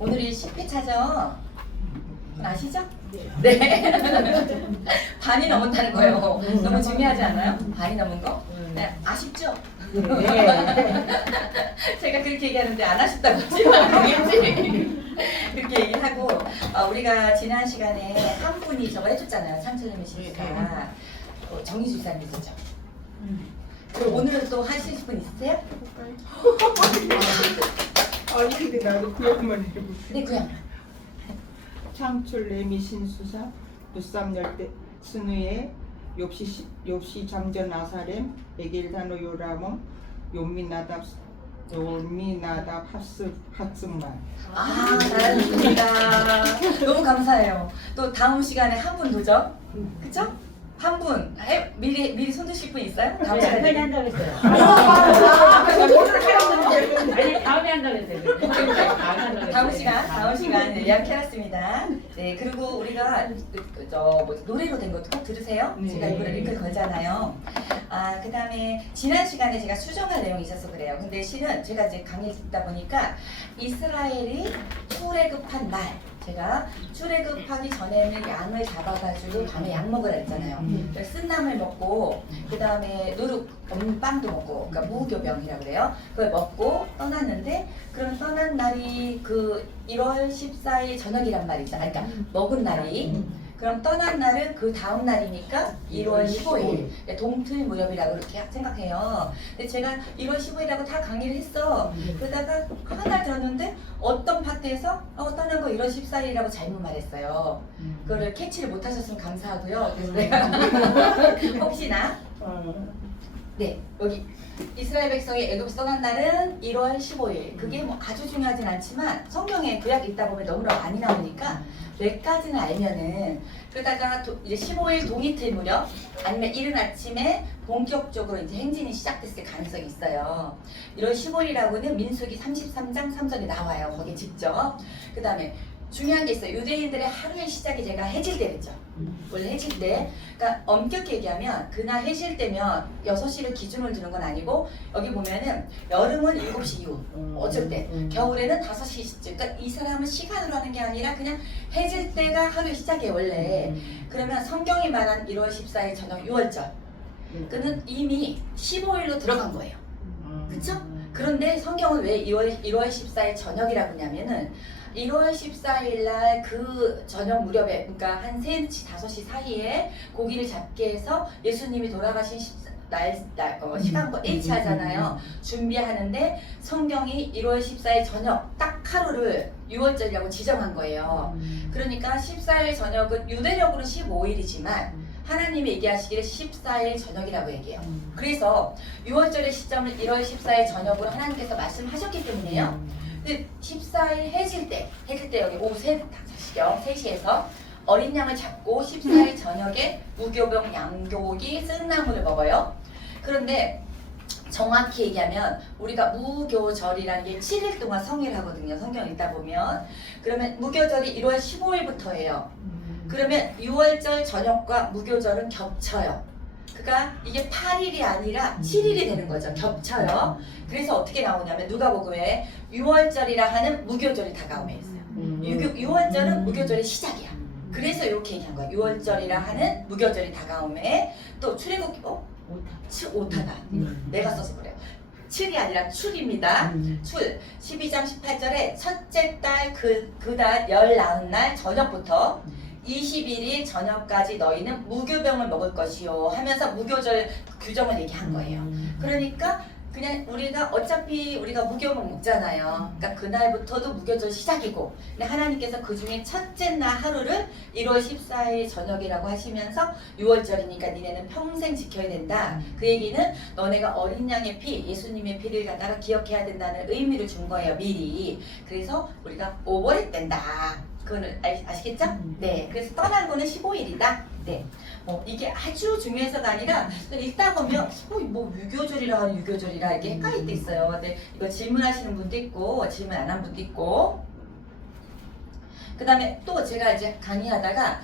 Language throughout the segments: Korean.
오늘이 10회차죠? 아시죠? 네. 반이 넘었다는 거예요. 너무 중요하지 않아요? 반이 넘은 거? 네. 아쉽죠? 네. 제가 그렇게 얘기하는데 안 아쉽다고 하시면 되겠지. 그렇게 얘기하고 우리가 지난 시간에 한 분이 저거 해줬잖아요. 상처님이시니까 정희주 이사님이시죠? 그리고 오늘은 또 하실 분 있으세요? 아니 근데 나도 그 양만 해보고 네, 그 양. 창출 레미 신수사 부쌈 열대 스누에 욥시 장전 아사렘 에겔다노 요라몬 요미나답 합스 학습만. 잘하셨습니다. 너무 감사해요. 또 다음 시간에 한 분 도전. 그쵸? 한 분. 미리 손 드실 분 있어요? 다음 네, 시간에. 한다고 했어요. 아니, 다음에 한다고 했어요. 다음 시간 예약해놨습니다. 네, 그리고 우리가 노래로 된 것도 꼭 들으세요. 네. 제가 이번에 링크를 걸잖아요. 그 다음에 지난 시간에 제가 수정할 내용이 있어서 그래요. 근데 실은 제가 이제 강의를 듣다 보니까 이스라엘이 출애굽한 날, 제가 출애굽하기 전에는 양을 잡아가지고 밤에 약 먹으라 했잖아요. 쓴나물 먹고 그 다음에 누룩 빵도 먹고, 그러니까 무교병이라고 그래요. 그걸 먹고 떠났는데, 그럼 떠난 날이 그 1월 14일 저녁이란 말이죠. 그러니까 먹은 날이. 그럼 떠난 날은 그 다음 날이니까 1월 15일 동틀 무렵이라고 그렇게 생각해요. 근데 제가 1월 15일이라고 다 강의를 했어. 그러다가 하나 들었는데 어떤 파트에서 떠난 거 1월 14일이라고 잘못 말했어요. 그거를 캐치를 못 하셨으면 감사하고요. 그래서 내가 혹시나 네, 여기 이스라엘 백성이 애굽에서 떠난 날은 1월 15일. 그게 뭐 아주 중요하진 않지만 성경에 구약이 있다 보면 너무나 많이 나오니까 몇 가지는 알면은, 그러다가 이제 15일 동이틀 무렵 아니면 이른 아침에 본격적으로 이제 행진이 시작됐을 가능성이 있어요. 1월 15일이라고는 민수기 33장 3절에 나와요. 거기 직접. 그 다음에 중요한 게 있어요. 유대인들의 하루의 시작이 제가 해질 때랬죠. 원래 해질 때. 그러니까 엄격히 얘기하면 그날 해질 때면 6시를 기준으로 두는 건 아니고, 여기 보면은 여름은 7시 이후 어쩔 때, 겨울에는 5시쯤. 그러니까 이 사람은 시간으로 하는 게 아니라 그냥 해질 때가 하루의 시작이에요 원래. 그러면 성경이 말한 1월 14일 저녁 6월절, 그는 이미 15일로 들어간 거예요. 그쵸? 그런데 성경은 왜 1월 14일 저녁이라고 하냐면은 1월 14일 날 그 저녁 무렵에, 그러니까 한 3시, 5시 사이에 고기를 잡게 해서 예수님이 돌아가신 시간과 일치하잖아요. 준비하는데 성경이 1월 14일 저녁 딱 하루를 6월절이라고 지정한 거예요. 그러니까 14일 저녁은 유대력으로는 15일이지만 하나님이 얘기하시기를 14일 저녁이라고 얘기해요. 그래서 6월절의 시점을 1월 14일 저녁으로 하나님께서 말씀하셨기 때문에요. 근데 14일 해질 때 여기 오후 3시에서 어린 양을 잡고 14일 저녁에 무교병 양고기 쓴나물을 먹어요. 그런데 정확히 얘기하면 우리가 무교절이라는 게 7일 동안 성일 하거든요. 성경 읽다 보면. 그러면 무교절이 1월 15일부터예요. 그러면 6월절 저녁과 무교절은 겹쳐요. 그러니까 이게 8일이 아니라 7일이 되는 거죠. 겹쳐요. 그래서 어떻게 나오냐면 누가복음에 6월절이라 하는 무교절이 다가오며 있어요. 6월절은 무교절의 시작이야. 그래서 이렇게 얘기한 거야. 6월절이라 하는 무교절이 다가오매. 또 출애굽기 오타다. 내가 써서 그래요. 7이 아니라 출입니다. 출 12장 18절에 첫째 달 그달 19날 저녁부터 21일 저녁까지 너희는 무교병을 먹을 것이요 하면서 무교절 규정을 얘기한 거예요. 그러니까 그냥 어차피 우리가 무교병 먹잖아요. 그러니까 그날부터도 무교절 시작이고, 근데 하나님께서 그 중에 첫째 날 하루를 1월 14일 저녁이라고 하시면서 6월절이니까 니네는 평생 지켜야 된다. 그 얘기는 너네가 어린 양의 피, 예수님의 피를 갖다가 기억해야 된다는 의미를 준 거예요, 미리. 그래서 우리가 오버랩된다. 그거는 아시겠죠? 네. 그래서 떠난 거는 15일이다. 네. 이게 아주 중요해서가 아니라 읽다 보면 뭐 유교절이라 이렇게 헷갈릴 때 있어요. 근데 이거 질문하시는 분도 있고 질문 안 한 분도 있고. 그 다음에 또 제가 이제 강의하다가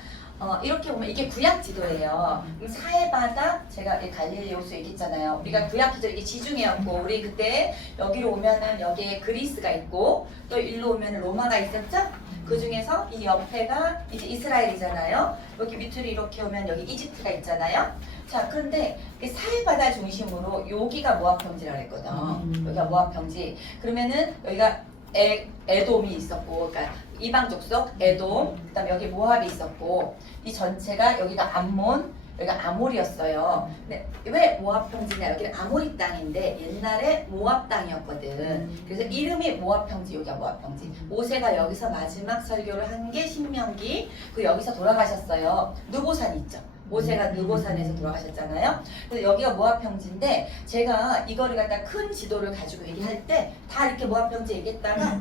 이렇게 보면 이게 구약 지도예요. 사해바다 제가 갈릴리 호수 얘기했잖아요. 우리가 구약 기도 이게 지중해였고 우리 그때 여기로 오면은 여기에 그리스가 있고 또 일로 오면은 로마가 있었죠. 그 중에서 이 옆에가 이제 이스라엘이잖아요. 여기 밑으로 이렇게 오면 여기 이집트가 있잖아요. 자, 그런데 이 사해바다 중심으로 여기가 모압 평지라고 했거든. 여기가 모압 평지. 그러면은 여기가 에돔이 있었고, 그러니까 이방 족속 에돔, 그다음에 여기 모압이 있었고, 이 전체가 여기가 암몬, 여기가 아몰이었어요. 근데 왜 모압 평지냐? 여기는 아몰이 땅인데 옛날에 모압 땅이었거든. 그래서 이름이 모압 평지, 여기가 모압 평지. 모세가 여기서 마지막 설교를 한 게 신명기. 그 여기서 돌아가셨어요. 느보산 있죠. 모세가 느보산에서 돌아가셨잖아요. 그래서 여기가 모압 평지인데 제가 이거를 갖다 큰 지도를 가지고 얘기할 때 다 이렇게 모압 평지 얘기했다가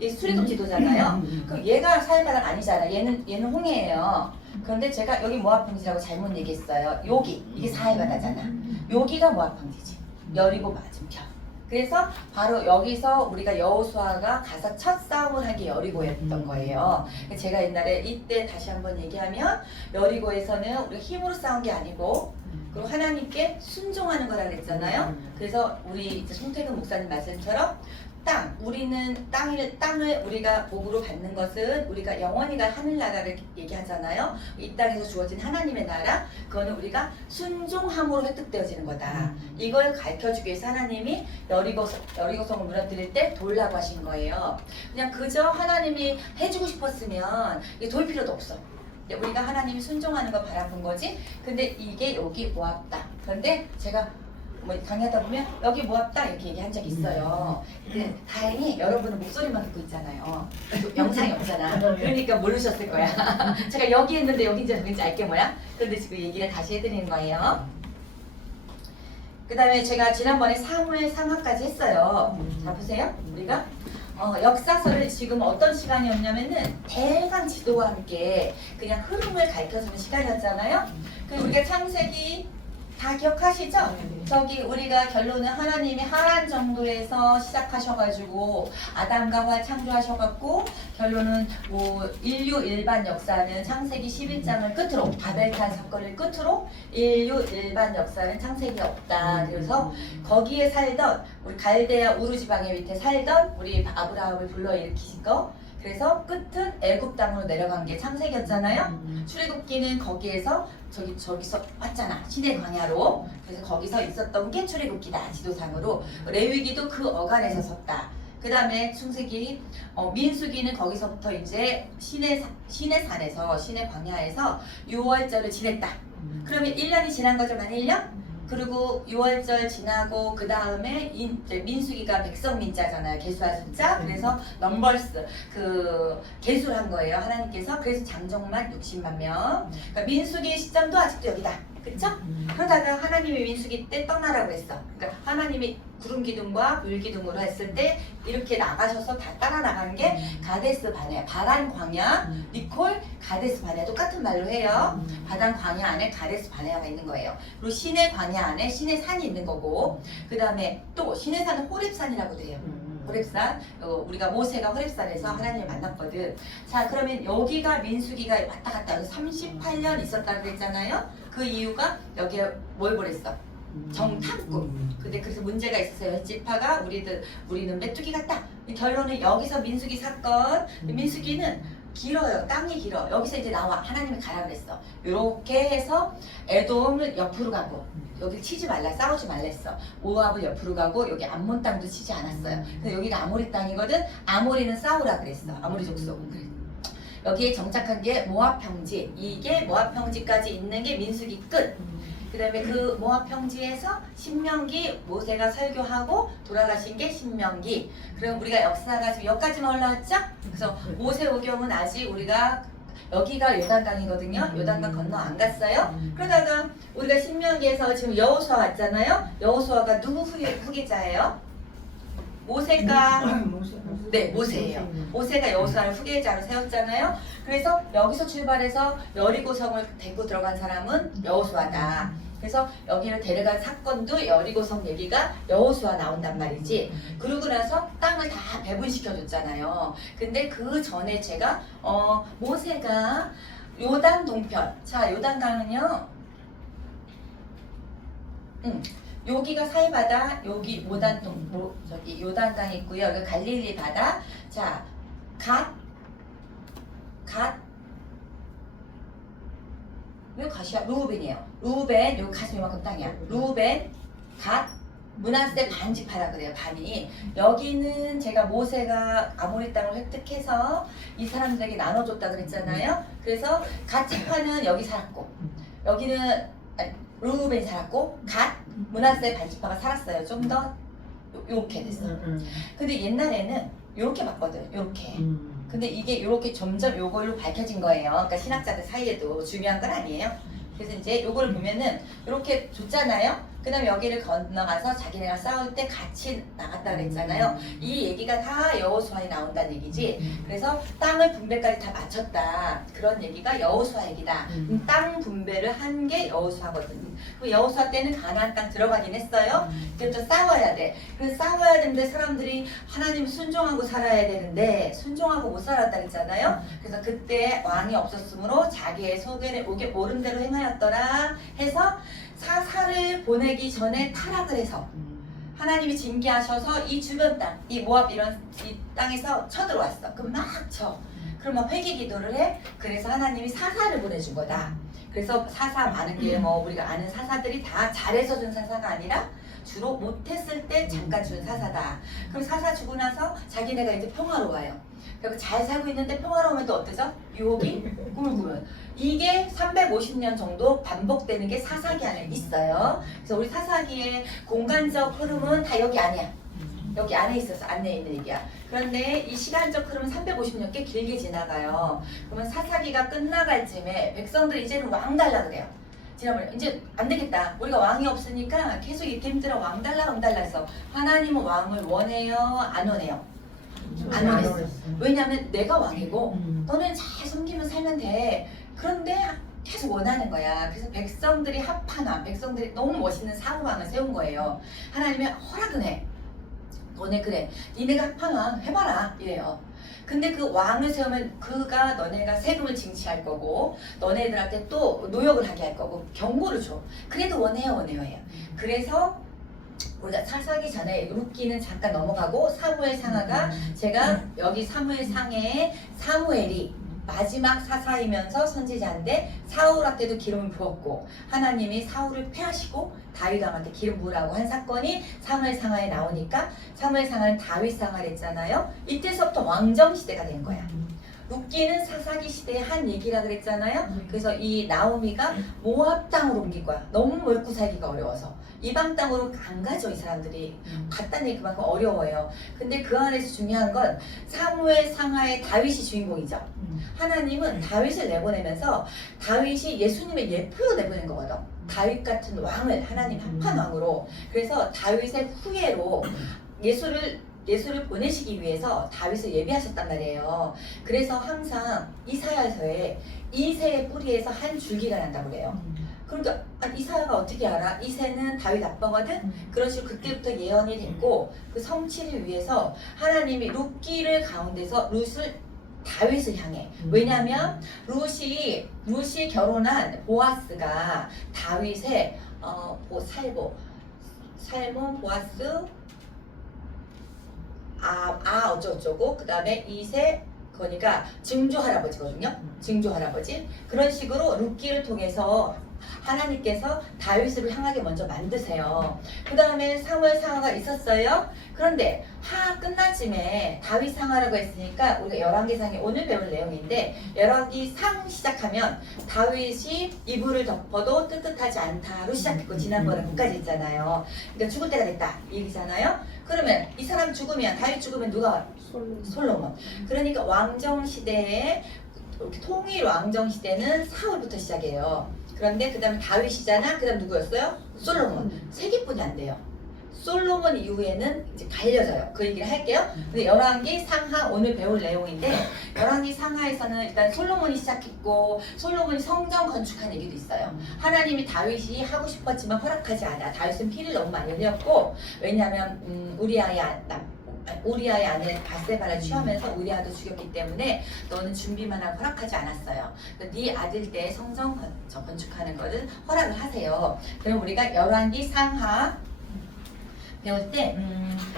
이 수리금 지도잖아요. 그럼 얘가 사해바다가 아니잖아. 얘는 홍해예요. 그런데 제가 여기 모압 평지라고 잘못 얘기했어요. 여기 이게 사해바다잖아. 여기가 모압 평지지. 여리고 맞은편. 그래서 바로 여기서 우리가 여호수아가 가서 첫 싸움을 한 게 여리고였던 거예요. 제가 옛날에 이때 다시 한번 얘기하면 여리고에서는 우리가 힘으로 싸운 게 아니고 그리고 하나님께 순종하는 거라 그랬잖아요. 그래서 우리 이제 송태근 목사님 말씀처럼 우리는 땅을 우리가 복으로 받는 것은 우리가 영원히 갈 하늘나라를 얘기하잖아요. 이 땅에서 주어진 하나님의 나라, 그거는 우리가 순종함으로 획득되어지는 거다. 이걸 가르쳐주기 위해서 하나님이 여리고성을 무너뜨릴 때 돌라고 하신 거예요. 그냥 그저 하나님이 해주고 싶었으면 돌 필요도 없어. 우리가 하나님이 순종하는 거 바라본 거지. 근데 이게 여기 모압 땅. 그런데 제가 강의하다 보면 여기 모압다 이렇게 얘기한 적이 있어요. 근데 다행히 여러분은 목소리만 듣고 있잖아요. 영상이 없잖아. 그러니까 모르셨을 거야. 제가 여기 했는데 여기인지 저긴지 알게 뭐야? 그런데 지금 얘기를 다시 해드리는 거예요. 그 다음에 제가 지난번에 사무엘 상하까지 했어요. 자 보세요. 우리가 역사서를 지금 어떤 시간이었냐면은 대강 지도와 함께 그냥 흐름을 가르쳐주는 시간이었잖아요. 그리고 우리가 창세기 다 기억하시죠? 저기 우리가 결론은 하나님이 하란 정도에서 시작하셔가지고 아담과 화 창조하셔갖고 결론은 인류 일반 역사는 창세기 11장을 끝으로 바벨탄 사건을 끝으로 인류 일반 역사는 창세기 없다. 그래서 거기에 살던 우리 갈대아 우르 지방의 밑에 살던 우리 아브라함을 불러일으키신 거. 그래서 끝은 애굽 땅으로 내려간 게 창세기였잖아요. 출애굽기는 거기에서 저기서 왔잖아. 시내 광야로. 그래서 거기서 있었던 게 출애굽기다. 지도상으로. 레위기도 그 어간에서 섰다. 그 다음에 충세기, 민수기는 거기서부터 이제 시내산에서 시내 광야에서 6월절을 지냈다. 그러면 1년이 지난 거잖아. 1년? 그리고 6월절 지나고 그 다음에 민수기가 백성민자잖아요. 계수할 숫자. 그래서 넘버스 계수를 한 거예요. 하나님께서. 그래서 장정만 60만 명. 그러니까 민수기 시점도 아직도 여기다. 그쵸? 그러다가 하나님이 민수기 때 떠나라고 그랬어. 그러니까 하나님이 구름 기둥과 물 기둥으로 했을 때 이렇게 나가셔서 다 따라 나간 게 가데스 바네, 바란 광야, 니콜, 가데스 바네 똑같은 말로 해요. 바단 광야 안에 가데스 바네아가 있는 거예요. 그리고 시내 광야 안에 시내 산이 있는 거고, 그 다음에 또 시내 산은 호렙산이라고도 해요. 호렙산, 우리가 모세가 호렙산에서 하나님을 만났거든. 자, 그러면 여기가 민수기가 왔다 갔다 해서 38년 있었다고 그랬잖아요. 그 이유가 여기에 뭘 보냈어? 정탐꾼. 근데 그래서 문제가 있었어요. 지파가 우리는 메뚜기 같다. 결론은 여기서 민수기 사건. 민수기는 길어요. 땅이 길어. 여기서 이제 나와. 하나님이 가라 그랬어. 이렇게 해서 에돔을 옆으로 가고 여기 치지 말라, 싸우지 말랬어. 모압을 옆으로 가고 여기 암몬 땅도 치지 않았어요. 근데 여기가 아모리 땅이거든. 아모리는 싸우라 그랬어. 아모리 족속. 여기에 정착한 게 모압 평지. 이게 모압 평지까지 있는 게 민수기 끝. 그 다음에 그 모압 평지에서 신명기 모세가 설교하고 돌아가신 게 신명기. 그럼 우리가 역사가 지금 여기까지만 올라왔죠? 그래서 모세오경은 아직 우리가 여기가 요단강이거든요. 요단강 건너 안 갔어요. 그러다가 우리가 신명기에서 지금 여호수아 왔잖아요. 여호수아가 누구 후계자예요? 모세가 네, 모세예요. 모세가 여호수아를 후계자로 세웠잖아요. 그래서 여기서 출발해서 여리고성을 데리고 들어간 사람은 여호수아다. 그래서 여기를 데려간 사건도 여리고성 얘기가 여호수아 나온단 말이지. 그러고 나서 땅을 다 배분시켜 줬잖아요. 근데 그 전에 제가 모세가 요단 동편. 자, 요단강은요. 여기가 사이바다, 여기 저기 요단강이 있고요. 여기 갈릴리 바다. 자, 왜 갓이야? 루우벤이에요. 루우벤, 여기 갓은 요만큼 땅이야. 루우벤, 갓, 므낫세 반지파라 그래요. 반이. 여기는 제가 모세가 아모리 땅을 획득해서 이 사람들에게 나눠줬다 그랬잖아요. 그래서 갓 지파는 여기 살았고, 여기는 루우벤이 살았고, 갓, 므낫세 반지파가 살았어요. 좀 더 요렇게 됐어. 근데 옛날에는 요렇게 봤거든. 요렇게. 근데 이게 요렇게 점점 요걸로 밝혀진 거예요. 그러니까 신학자들 사이에도 중요한 건 아니에요. 그래서 이제 요거를 보면은 이렇게 줬잖아요. 그 다음에 여기를 건너가서 자기네가 싸울 때 같이 나갔다 그랬잖아요. 이 얘기가 다 여호수아에 나온다는 얘기지. 그래서 땅을 분배까지 다 마쳤다. 그런 얘기가 여호수아 얘기다. 땅 분배를 한 게 여호수아거든. 그 여호수아 때는 가나안 땅 들어가긴 했어요. 그래서 싸워야 돼. 그래서 싸워야 되는데 사람들이 하나님 순종하고 살아야 되는데 순종하고 못 살았다 그랬잖아요. 그래서 그때 왕이 없었으므로 자기의 소견에 옳은 대로 행하였더라 해서 사사를 보내기 전에 타락을 해서 하나님이 징계하셔서 이 주변 땅, 이 모압 이런 이 땅에서 쳐들어왔어. 그럼 막 쳐. 그럼 막 회개 기도를 해. 그래서 하나님이 사사를 보내준 거다. 그래서 사사 많은 게 뭐 우리가 아는 사사들이 다 잘해서 준 사사가 아니라 주로 못했을 때 잠깐 준 사사다. 그럼 사사 주고 나서 자기네가 이제 평화로워요. 그리고 잘 살고 있는데 평화로우면 또 어때죠? 유혹이 꿈을 꾸면 이게 350년 정도 반복되는 게 사사기 안에 있어요. 그래서 우리 사사기의 공간적 흐름은 다 여기 아니야. 여기 안에 있어서 안내에 있는 얘기야. 그런데 이 시간적 흐름은 350년 꽤 길게 지나가요. 그러면 사사기가 끝나갈 쯤에 백성들이 이제는 왕 달라 그래요. 지난번에 이제 안 되겠다. 우리가 왕이 없으니까 계속 이렇게 힘들어. 왕 달라 해서 하나님은 왕을 원해요? 안 원해요? 안 원했어. 왜냐하면 내가 왕이고 너는 잘 섬기면 살면 돼. 그런데 계속 원하는 거야. 그래서 백성들이 합하나 백성들이 너무 멋있는 사후왕을 세운 거예요. 하나님이 허락은 해. 너네 그래. 니네가 합하나 해봐라 이래요. 근데 그 왕을 세우면 그가 너네가 세금을 징치할 거고 너네들한테 또 노역을 하게 할 거고 경고를 줘. 그래도 원해요 해요. 그래서 우리가 사사기 전에 룻기는 잠깐 넘어가고 사무엘 상하가 제가 여기 사무엘 상에 사무엘이 마지막 사사이면서 선지자인데 사울한테도 기름을 부었고 하나님이 사울을 패하시고 다윗 왕한테 기름 부으라고 한 사건이 사무엘 상하에 나오니까 사무엘 상하는 다윗 상하를 했잖아요. 이때서부터 왕정 시대가 된 거야. 룻기는 사사기 시대의 한 얘기라 그랬잖아요. 그래서 이 나오미가 모압 땅으로 옮길 거야. 너무 멀고 살기가 어려워서. 이방 땅으로 안 가죠, 이 사람들이. 갔다는 얘기 그만큼 어려워요. 근데 그 안에서 중요한 건 사무엘 상하의 다윗이 주인공이죠. 하나님은 다윗을 내보내면서 다윗이 예수님의 예표로 내보낸 거거든. 다윗 같은 왕을 하나님 합한 왕으로. 그래서 다윗의 후예로 예수를 보내시기 위해서 다윗을 예비하셨단 말이에요. 그래서 항상 이사야서에 이새의 뿌리에서 한 줄기가 난다고 그래요. 그러니까 이사야가 어떻게 알아? 이새는 다윗 아빠거든? 그런 식으로 그때부터 예언이 됐고 그 성취를 위해서 하나님이 룻기를 가운데서 룻을 다윗을 향해. 왜냐하면 룻이 결혼한 보아스가 다윗의 살몬 보아스 어쩌고저쩌고 그 다음에 이세 거니까 증조 할아버지거든요. 증조 할아버지. 그런 식으로 룻기를 통해서 하나님께서 다윗을 향하게 먼저 만드세요. 그 다음에 사무엘 상하가 있었어요. 그런데 끝난 쯤에 다윗 상하라고 했으니까 우리가 열왕기상에 오늘 배울 내용인데 열왕기상 시작하면 다윗이 이불을 덮어도 뜨뜻하지 않다로 시작했고 지난번에 끝까지 했잖아요. 그러니까 죽을 때가 됐다 이 얘기잖아요. 그러면 이 사람 죽으면 다윗 죽으면 누가? 솔로몬. 그러니까 왕정 시대에 통일 왕정 시대는 사울부터 시작해요. 그런데 그 다음에 다윗이잖아. 그 다음 누구였어요? 솔로몬. 세 개뿐이 안 돼요. 솔로몬 이후에는 이제 갈려져요. 그 얘기를 할게요. 근데 열왕기 상하 오늘 배울 내용인데 열왕기 상하에서는 일단 솔로몬이 시작했고 솔로몬이 성전 건축한 얘기도 있어요. 하나님이 다윗이 하고 싶었지만 허락하지 않아. 다윗은 피를 너무 많이 흘렸고 왜냐하면 우리아의 우리아의 아내 바세바를 취하면서 우리아도 죽였기 때문에 너는 준비만 하고 허락하지 않았어요. 네 아들 때 성전 건축하는 것을 허락을 하세요. 그럼 우리가 열왕기 상하 배울 때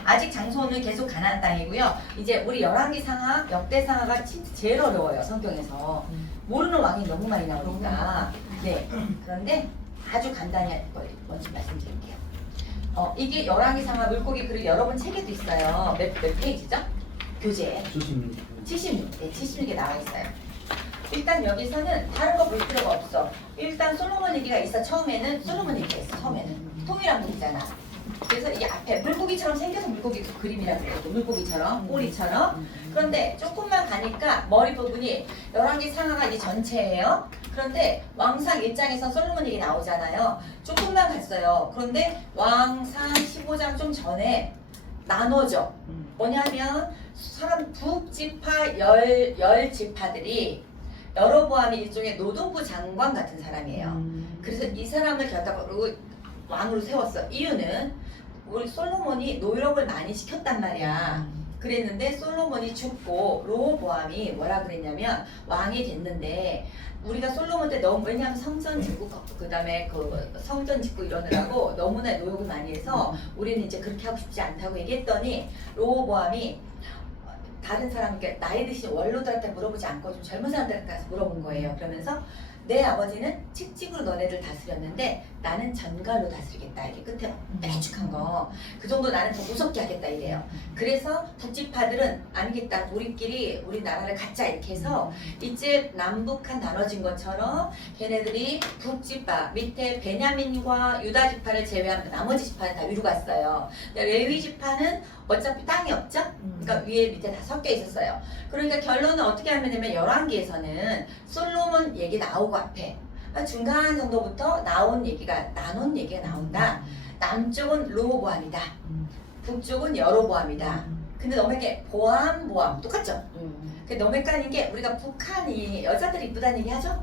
아직 장소는 계속 가나안 땅이고요. 이제 우리 열왕기 상하, 역대 상하가 진짜 제일 어려워요. 성경에서 모르는 왕이 너무 많이 나오니까. 네. 그런데 아주 간단히 할 걸 먼저 말씀드릴게요. 이게 열왕기 상하 물고기 그릇 여러분 책에도 있어요. 몇 페이지죠? 교재 76. 네, 76개 나와 있어요. 일단 여기서는 다른 거 볼 필요가 없어. 일단 솔로몬 얘기가 있어. 처음에는 솔로몬 얘기가 있어. 처음에는 통일한 분이잖아. 그래서 이게 앞에 물고기처럼 생겨서 물고기 그 그림이라고 그래요. 물고기처럼, 꼬리처럼. 그런데 조금만 가니까 머리 부분이 열왕기 상하가 이 전체예요. 그런데 왕상 1장에서 솔로몬 얘기 나오잖아요. 조금만 갔어요. 그런데 왕상 15장 좀 전에 나눠져. 뭐냐면 사람 북지파 열 지파들이 여로보암이 일종의 노동부 장관 같은 사람이에요. 그래서 이 사람을 결단으로 왕으로 세웠어. 이유는 우리 솔로몬이 노역을 많이 시켰단 말이야. 그랬는데 솔로몬이 죽고 로보암이 뭐라 그랬냐면 왕이 됐는데 우리가 솔로몬 때 너무 왜냐하면 성전 짓고 그다음에 그 성전 짓고 이러느라고 너무나 노역을 많이 해서 우리는 이제 그렇게 하고 싶지 않다고 얘기했더니 로보암이 다른 사람께 나이 드신 원로들한테 물어보지 않고 좀 젊은 사람들한테 가서 물어본 거예요. 그러면서 내 아버지는 책직으로 너네들 다스렸는데 나는 전갈로 다스리겠다. 이게 끝에 빼죽한 거. 그 정도 나는 더 무섭게 하겠다 이래요. 그래서 북지파들은 아니겠다. 우리끼리 우리 나라를 갖자 이렇게 해서 이제 남북한 나눠진 것처럼 걔네들이 북지파 밑에 베냐민과 유다 지파를 제외한 나머지 지파는 다 위로 갔어요. 레위 지파는 어차피 땅이 없죠? 그러니까 위에 밑에 다 섞여 있었어요. 그러니까 결론은 어떻게 하면 되면 열왕기에서는 솔로몬 얘기 나오고 앞에 중간 정도부터 나온 얘기가 나눈 얘기가 나온다. 남쪽은 르호보암이다. 북쪽은 여로보암이다. 근데 너무 이렇게 보암 똑같죠? 근데 너무 헷갈리는 게 우리가 북한이 여자들이 이쁘다는 얘기 하죠?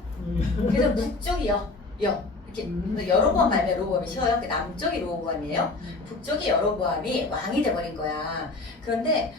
그래서 북쪽이 이렇게 여로보암 말면 르호보암이 쉬워요. 남쪽이 르호보암이에요. 북쪽이 여로보암이 왕이 돼버린 거야. 그런데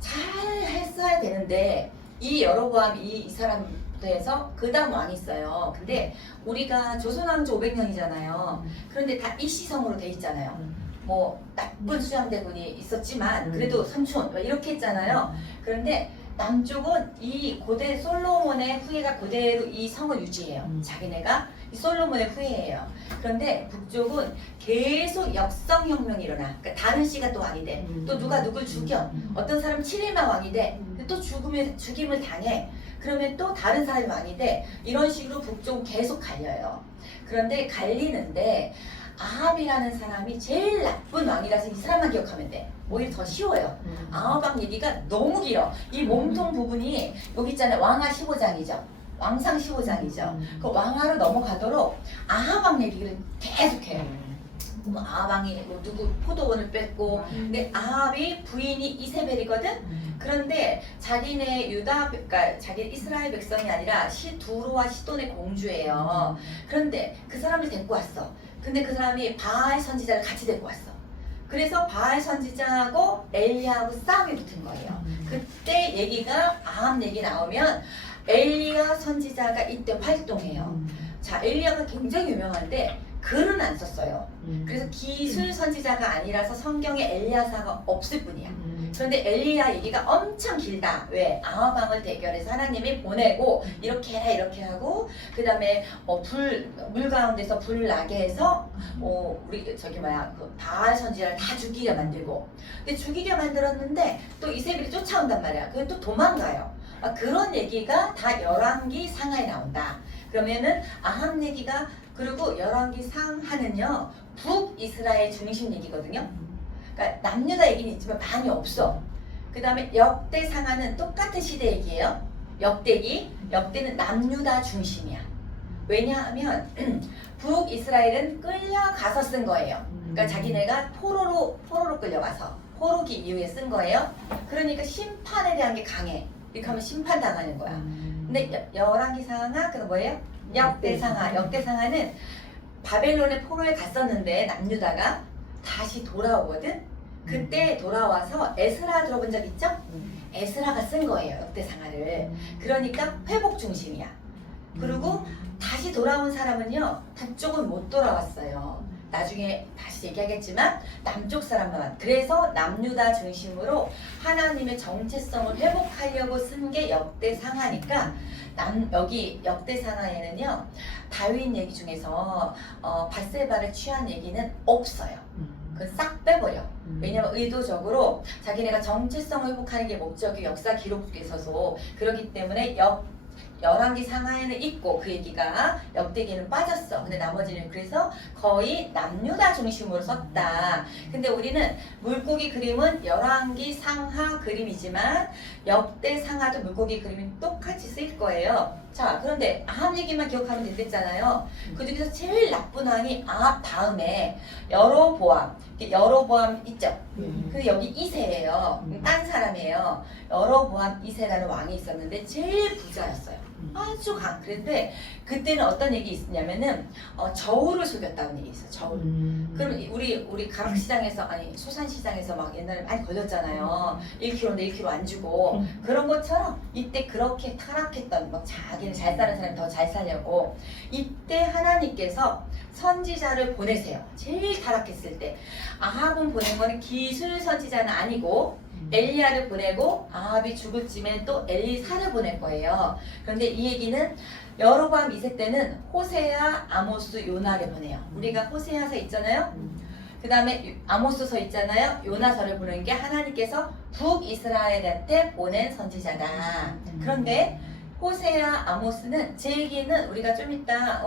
잘 했어야 되는데 이 여로보암 이 사람에서 그 다음 왕이 있어요. 근데 우리가 조선왕조 500년이잖아요. 그런데 다 이시성으로 돼 있잖아요. 뭐 나쁜 수양대군이 있었지만 그래도 삼촌 이렇게 했잖아요. 그런데 남쪽은 이 고대 솔로몬의 후예가 그대로 이 성을 유지해요. 자기네가 이 솔로몬의 후예예요. 그런데 북쪽은 계속 역성혁명이 일어나. 그러니까 다른 씨가 또 왕이 돼. 또 누가 누굴 죽여. 어떤 사람 7일만 왕이 돼. 근데 또 죽임을 당해. 그러면 또 다른 사람이 왕이 돼. 이런 식으로 북쪽은 계속 갈려요. 그런데 갈리는데 아합이라는 사람이 제일 나쁜 왕이라서 이 사람만 기억하면 돼. 오히려 더 쉬워요. 아합 얘기가 너무 길어. 이 몸통 부분이 여기 있잖아요. 왕하 15장이죠. 왕상 15장이죠. 그 왕하로 넘어가도록 아합 얘기를 계속해요. 뭐 아합이 뭐 누구 포도원을 뺐고, 근데 아합이 부인이 이세벨이거든. 그런데 자기네 유다, 그러니까 자기 이스라엘 백성이 아니라 두로와 시돈의 공주예요. 그런데 그 사람을 데리고 왔어. 근데 그 사람이 바알 선지자를 같이 데리고 왔어. 그래서 바알 선지자하고 엘리야하고 싸움이 붙은 거예요. 그때 얘기가 아합 얘기 나오면 엘리야 선지자가 이때 활동해요. 자, 엘리야가 굉장히 유명한데 글은 안 썼어요. 그래서 기술 선지자가 아니라서 성경에 엘리야사가 없을 뿐이야. 그런데 엘리야 얘기가 엄청 길다. 왜? 아합 왕을 대결해서 하나님이 보내고 이렇게 해라 이렇게 하고 그 다음에 물 가운데서 불 나게 해서 우리 그 바알 선지자를 다 죽이게 만들고, 근데 죽이게 만들었는데 또 이세벨이 쫓아온단 말이야. 그게 또 도망가요. 그런 얘기가 다 열왕기 상하에 나온다. 그러면은 아합 얘기가, 그리고 열왕기 상하는요 북이스라엘 중심 얘기거든요. 그러니까 남유다 얘기는 있지만 많이 없어. 그 다음에 역대 상하는 똑같은 시대 얘기예요. 역대는 남유다 중심이야. 왜냐하면 북이스라엘은 끌려가서 쓴 거예요. 그러니까 자기네가 포로로 끌려가서 포로기 이후에 쓴 거예요. 그러니까 심판에 대한 게 강해. 이렇게 하면 심판당하는 거야. 근데 열왕기 상하 그거 뭐예요? 역대상하는 바벨론의 포로에 갔었는데 남유다가 다시 돌아오거든. 그때 돌아와서 에스라 들어본 적 있죠? 에스라가 쓴 거예요, 역대상하를. 그러니까 회복 중심이야. 그리고 다시 돌아온 사람은요, 북쪽은 못 돌아왔어요. 나중에 다시 얘기하겠지만 남쪽 사람만. 그래서 남유다 중심으로 하나님의 정체성을 회복하려고 쓴 게 역대상하니까 여기 역대상하에는요, 다윗 얘기 중에서 밧세바를 취한 얘기는 없어요. 그건 싹 빼버려. 왜냐면 의도적으로 자기네가 정체성을 회복하는 게 목적이 역사 기록에 있어서 그렇기 때문에 열왕기 상하에는 있고 그 얘기가 역대기는 빠졌어. 근데 나머지는 그래서 거의 남유다 중심으로 썼다. 근데 우리는 물고기 그림은 열왕기 상하 그림이지만 역대 상하도 물고기 그림이 똑같이 쓰일 거예요. 자, 그런데 아합 얘기만 기억하면 된댔잖아요. 그 중에서 제일 나쁜 왕이 아합 다음에 여로보암. 여로보암 있죠? 근데 여기 2세예요. 딴 사람이에요. 여로보암 2세라는 왕이 있었는데 제일 부자였어요. 아주 그런데 그때는 어떤 얘기 있었냐면은 저울을 속였다는 얘기 있어요. 저울. 그럼 우리 가락시장에서 아니 수산시장에서 막 옛날에 많이 걸렸잖아요. 1kg인데 1kg 안 주고 그런 것처럼 이때 그렇게 타락했던 막 자기는 잘 사는 사람이 더 잘 살려고 이때 하나님께서 선지자를 보내세요. 제일 타락했을 때 아합은 보낸 거는 기술 선지자는 아니고 엘리야를 보내고 아합이 죽을 쯤에 또 엘리사를 보낼 거예요. 그런데 이 얘기는 여로보암 2세 때는 호세아, 아모스, 요나를 보내요. 우리가 호세아서 있잖아요. 그 다음에 아모스서 있잖아요. 요나서를 보내는 게 하나님께서 북이스라엘한테 보낸 선지자다. 그런데 호세아, 아모스는 제 얘기는 우리가 좀 이따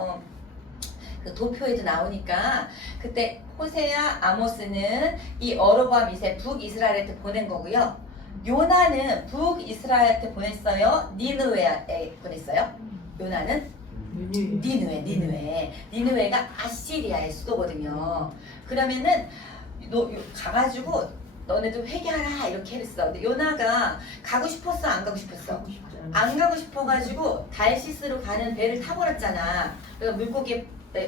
그 도표에도 나오니까 그때 호세아, 아모스는 이 여로보암 2세 북이스라엘한테 보낸 거고요. 요나는 북이스라엘한테 보냈어요. 니느웨에 보냈어요. 요나는 니느웨가 아시리아의 수도거든요. 그러면은 너 가가지고 너네도 회개하라 이렇게 했어. 근데 요나가 가고 싶었어, 안 가고 싶었어? 안 가고 싶어가지고 달시스로 가는 배를 타버렸잖아. 그래서 물고기에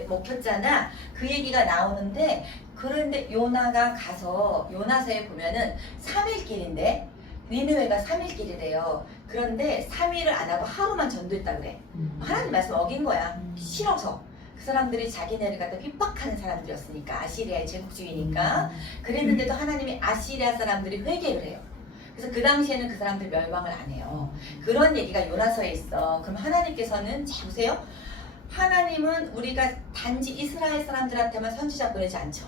먹혔잖아. 그 얘기가 나오는데 그런데 요나가 가서 요나서에 보면은 3일 길인데 니느웨가 3일 길이래요. 그런데 3일을 안 하고 하루만 전도했다 그래. 하나님 말씀 어긴 거야. 싫어서. 그 사람들이 자기네를 갖다 핍박하는 사람들이었으니까 아시리아의 제국주의니까 그랬는데도 하나님이 아시리아 사람들이 회개를 해요. 그래서 그 당시에는 그 사람들 멸망을 안 해요. 그런 얘기가 요나서에 있어. 그럼 하나님께서는 잘 보세요. 하나님은 우리가 단지 이스라엘 사람들한테만 선지자 보내지 않죠.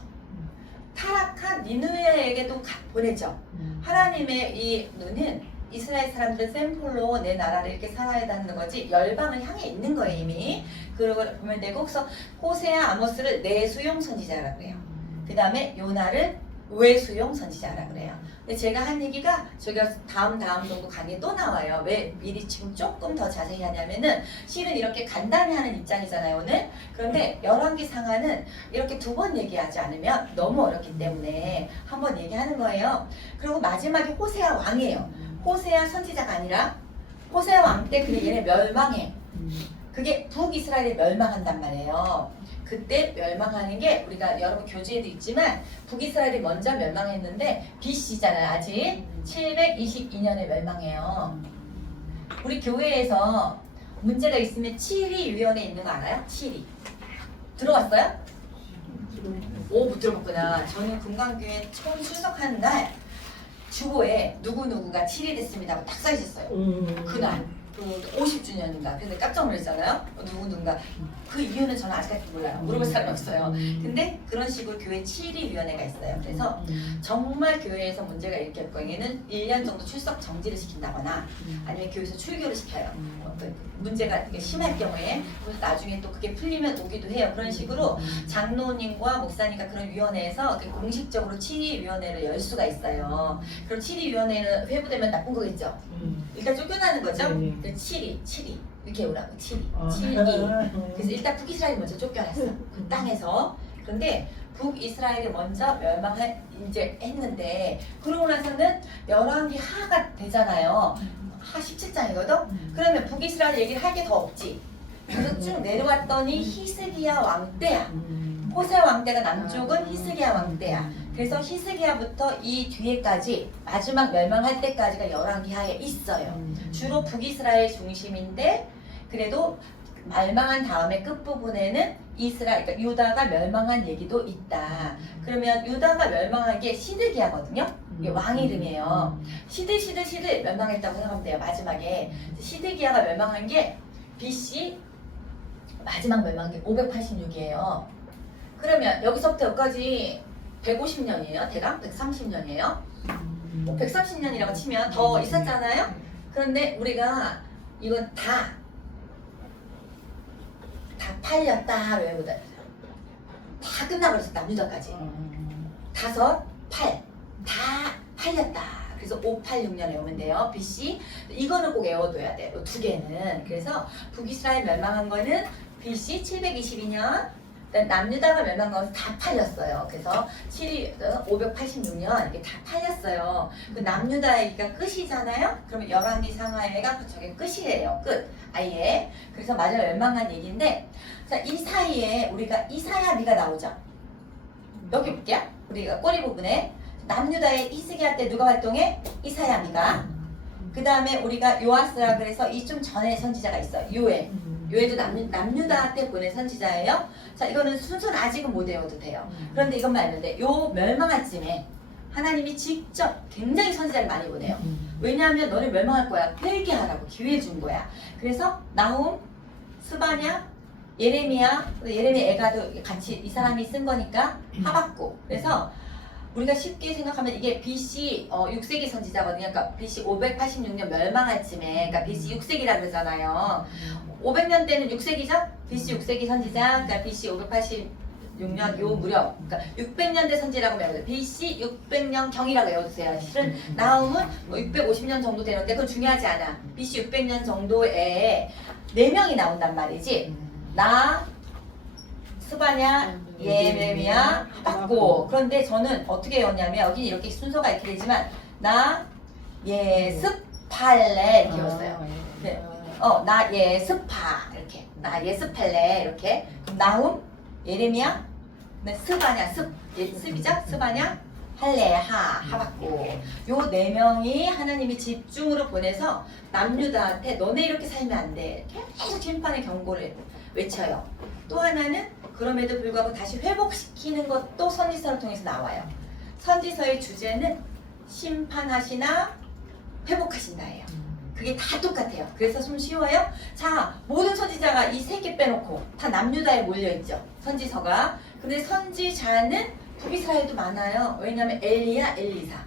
타락한 니느웨에게도 보내죠. 하나님의 이 눈은 이스라엘 사람들은 샘플로 내 나라를 이렇게 살아야 하는 거지 열방을 향해 있는 거예요 이미. 그러고 보면 되고 그래서 호세아, 아모스를 내수용 선지자라고 해요. 그 다음에 요나를 외수용 선지자라고 그래요. 근데 제가 한 얘기가 저희가 다음 정도 강의에 또 나와요. 왜 미리 지금 조금 더 자세히 하냐면은 실은 이렇게 간단히 하는 입장이잖아요 오늘. 그런데 열왕기 상하는 이렇게 2번 얘기하지 않으면 너무 어렵기 때문에 한 번 얘기하는 거예요. 그리고 마지막에 호세아 왕이에요. 호세아 선지자가 아니라 호세아 왕 때 그냥 얘네 멸망해. 그게 북이스라엘이 멸망한단 말이에요. 그때 멸망하는 게 우리가 여러분 교재에도 있지만 북이스라엘이 먼저 멸망했는데 BC잖아요. 아직 722년에 멸망해요. 우리 교회에서 문제가 있으면 치리위원회 있는 거 알아요? 치리 들어왔어요? 오, 못 들어봤구나. 저는 금강교회 처음 출석하는 날 주보에 누구누구가 치리됐습니다 하고 딱 써있었어요. 그날 그 50주년인가. 근데 깜짝 놀랐잖아요. 누군가. 그 이유는 저는 아직까지 몰라요. 물어볼 사람이 없어요. 근데 그런 식으로 교회 치리위원회가 있어요. 그래서 정말 교회에서 문제가 일으킬 경우에는 1년 정도 출석 정지를 시킨다거나 아니면 교회에서 출교를 시켜요. 문제가 되게 심할 경우에. 그래서 나중에 또 그게 풀리면 오기도 해요. 그런 식으로 장로님과 목사님과 그런 위원회에서 공식적으로 치리위원회를 열 수가 있어요. 그럼 치리위원회는 회부되면 나쁜 거겠죠? 일단 쫓겨나는 거죠? 치리 이렇게 오라고 치리. 그래서 일단 북이스라엘이 먼저 쫓겨났어. 그 땅에서. 그런데 북이스라엘이 먼저 멸망을 이제 했는데 그러고 나서는 열왕기 하가 되잖아요. 하 17장이거든? 그러면 북이스라엘 얘기를 할 게 더 없지. 그래서 쭉 내려왔더니 히스기야 왕 때야. 호세 왕 때가 남쪽은 히스기야 왕 때야. 그래서 히스기야부터 이 뒤에까지 마지막 멸망할 때까지가 열왕기하에 있어요. 주로 북이스라엘 중심인데 그래도 멸망한 다음에 끝부분에는 이스라엘, 그러니까 유다가 멸망한 얘기도 있다. 그러면 유다가 멸망한 게 시드기야거든요. 이게 왕 이름이에요. 시드 멸망했다고 생각하면 돼요. 마지막에 시드기야가 멸망한 게 BC 마지막 멸망한 게 586이에요. 그러면 여기서부터 여기까지 150년이에요. 대강 130년이에요. 130년이라고 치면 더 있었잖아요. 그런데 우리가 이건 다 팔렸다 외우다. 다 끝나버렸어. 남유다까지. 5, 8. 다 팔렸다. 그래서 586년에 오면 돼요. BC. 이거는 꼭 외워둬야 돼요. 이 두 개는. 그래서 북이스라엘 멸망한 거는 BC 722년. 남유다가 멸망한 것은 다 팔렸어요. 그래서 586년 이게 다 팔렸어요. 그 남유다가 끝이잖아요. 그러면 열왕기 상하회가 저게 끝이에요. 끝. 아예. 그래서 마지막 멸망한 얘기인데, 자, 이 사이에 우리가 이사야미가 나오죠. 여기 볼게요. 우리가 꼬리 부분에 남유다의 히스기야 때 누가 활동해? 이사야미가. 그 다음에 우리가 요아스라 그래서 이 좀 전에 선지자가 있어요. 요에도 남유다 때 보낸 선지자예요. 자, 이거는 순서는 아직은 못 외워도 돼요. 그런데 이것만 알면 돼. 요 멸망할 쯤에 하나님이 직접 굉장히 선지자를 많이 보내요. 왜냐하면 너네 멸망할 거야. 회개하라고 기회 준 거야. 그래서 나훔, 스바냐, 예레미야, 에가도 같이 이 사람이 쓴 거니까 하박국. 그래서 우리가 쉽게 생각하면 이게 BC 6세기 선지자거든요. 그러니까 BC 586년 멸망할 쯤에, 그러니까 BC 6세기라 그러잖아요. 500년 때는 6세기죠? BC 6세기 선지자, 그러니까 BC 586년 요 무렵, 그러니까 600년대 선지라고 외워요. BC 600년 경이라고 외워주세요. 실은 나움은 뭐 650년 정도 되는데 그건 중요하지 않아. BC 600년 정도에 4명이 나온단 말이지. 나, 스바냐, 예레미야, 하박국. 그런데 저는 어떻게 외웠냐면 여기 이렇게 순서가 이렇게 되지만 나, 예습팔레 이렇게 외웠어요. 네. 나 예습파 이렇게. 나 예습팔레 이렇게. 나훔, 예레미야, 스바냐, 습이죠? 스바냐, 할레하, 하박국. 요 4명이 하나님이 집중으로 보내서 남유다한테 너네 이렇게 살면 안 돼. 계속 심판의 경고를 외쳐요. 또 하나는 그럼에도 불구하고 다시 회복시키는 것도 선지서를 통해서 나와요. 선지서의 주제는 심판하시나 회복하신다예요. 그게 다 똑같아요. 그래서 좀 쉬워요. 자, 모든 선지자가 이 3개 빼놓고 다 남유다에 몰려있죠. 선지서가. 근데 선지자는 북이스라엘도 많아요. 왜냐하면 엘리야, 엘리사.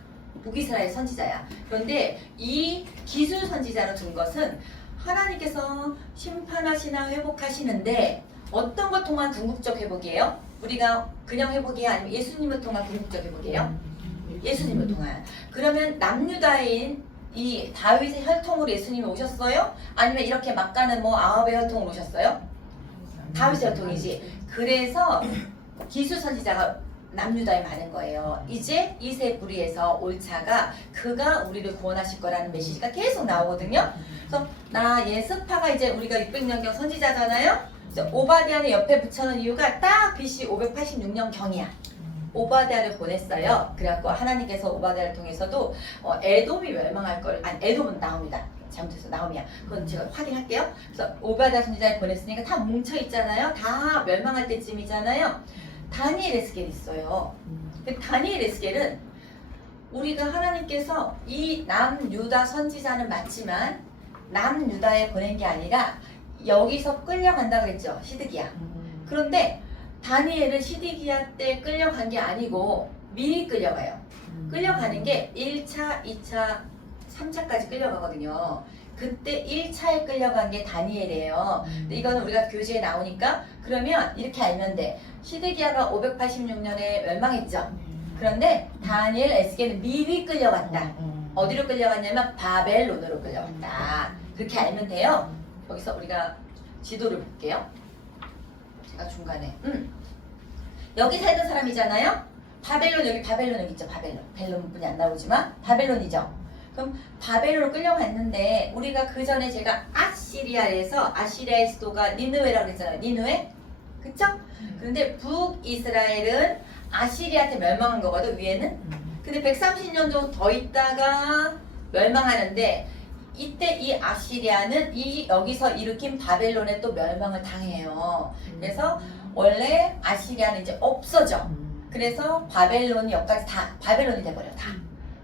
북이스라엘 선지자야. 그런데 이 기술 선지자로 둔 것은 하나님께서 심판하시나 회복하시는데 어떤 것 통한 궁극적 회복이에요? 우리가 그냥 회복이야? 아니면 예수님을 통한 궁극적 회복이에요? 예수님을 통한. 그러면 남유다인 이 다윗의 혈통으로 예수님이 오셨어요? 아니면 이렇게 막 가는 뭐 아합의 혈통으로 오셨어요? 다윗의 혈통이지. 그래서 기술 선지자가 남유다에 많은 거예요. 이제 이세 부리에서 올 차가 그가 우리를 구원하실 거라는 메시지가 계속 나오거든요. 그래서 나 예스파가 이제 우리가 600년경 선지자잖아요. 오바댜는 옆에 붙여놓은 이유가 딱 BC 586년 경이야. 오바댜를 보냈어요. 그래갖고 하나님께서 오바댜를 통해서도 에돔이 멸망할 걸, 아니 에돔은 나옵니다. 잘못해서 나옴이야. 그건 제가 확인할게요. 그래서 오바댜 선지자를 보냈으니까 다 뭉쳐 있잖아요. 다 멸망할 때쯤이잖아요. 다니엘 에스겔이 있어요. 그 다니엘 에스겔은 우리가 하나님께서 이 남유다 선지자는 맞지만 남유다에 보낸 게 아니라 여기서 끌려간다 그랬죠. 시드기야. 그런데 다니엘은 시드기야 때 끌려간 게 아니고 미리 끌려가요. 끌려가는 게 1차, 2차, 3차까지 끌려가거든요. 그때 1차에 끌려간 게 다니엘이에요. 근데 이거는 우리가 교재에 나오니까 그러면 이렇게 알면 돼. 시드기야가 586년에 멸망했죠. 그런데 다니엘 에스겔은 미리 끌려갔다. 어디로 끌려갔냐면 바벨론으로 끌려갔다. 그렇게 알면 돼요. 여기서 우리가 지도를 볼게요. 제가 중간에 여기 살던 사람이잖아요. 바벨론, 여기 바벨론 여기 있죠. 바벨론 분이 안 나오지만 바벨론이죠. 그럼 바벨론으로 끌려갔는데 우리가 그 전에 제가 아시리아의 수도가 니느웨라고 했잖아요. 니느웨? 그쵸? 그런데 북이스라엘은 아시리아한테 멸망한 거거든, 위에는. 근데 130년 정도 더 있다가 멸망하는데 이때 이 아시리아는 이 여기서 일으킨 바벨론에 또 멸망을 당해요. 그래서 원래 아시리아는 이제 없어져. 그래서 바벨론이 여기까지 다 바벨론이 돼버려 다.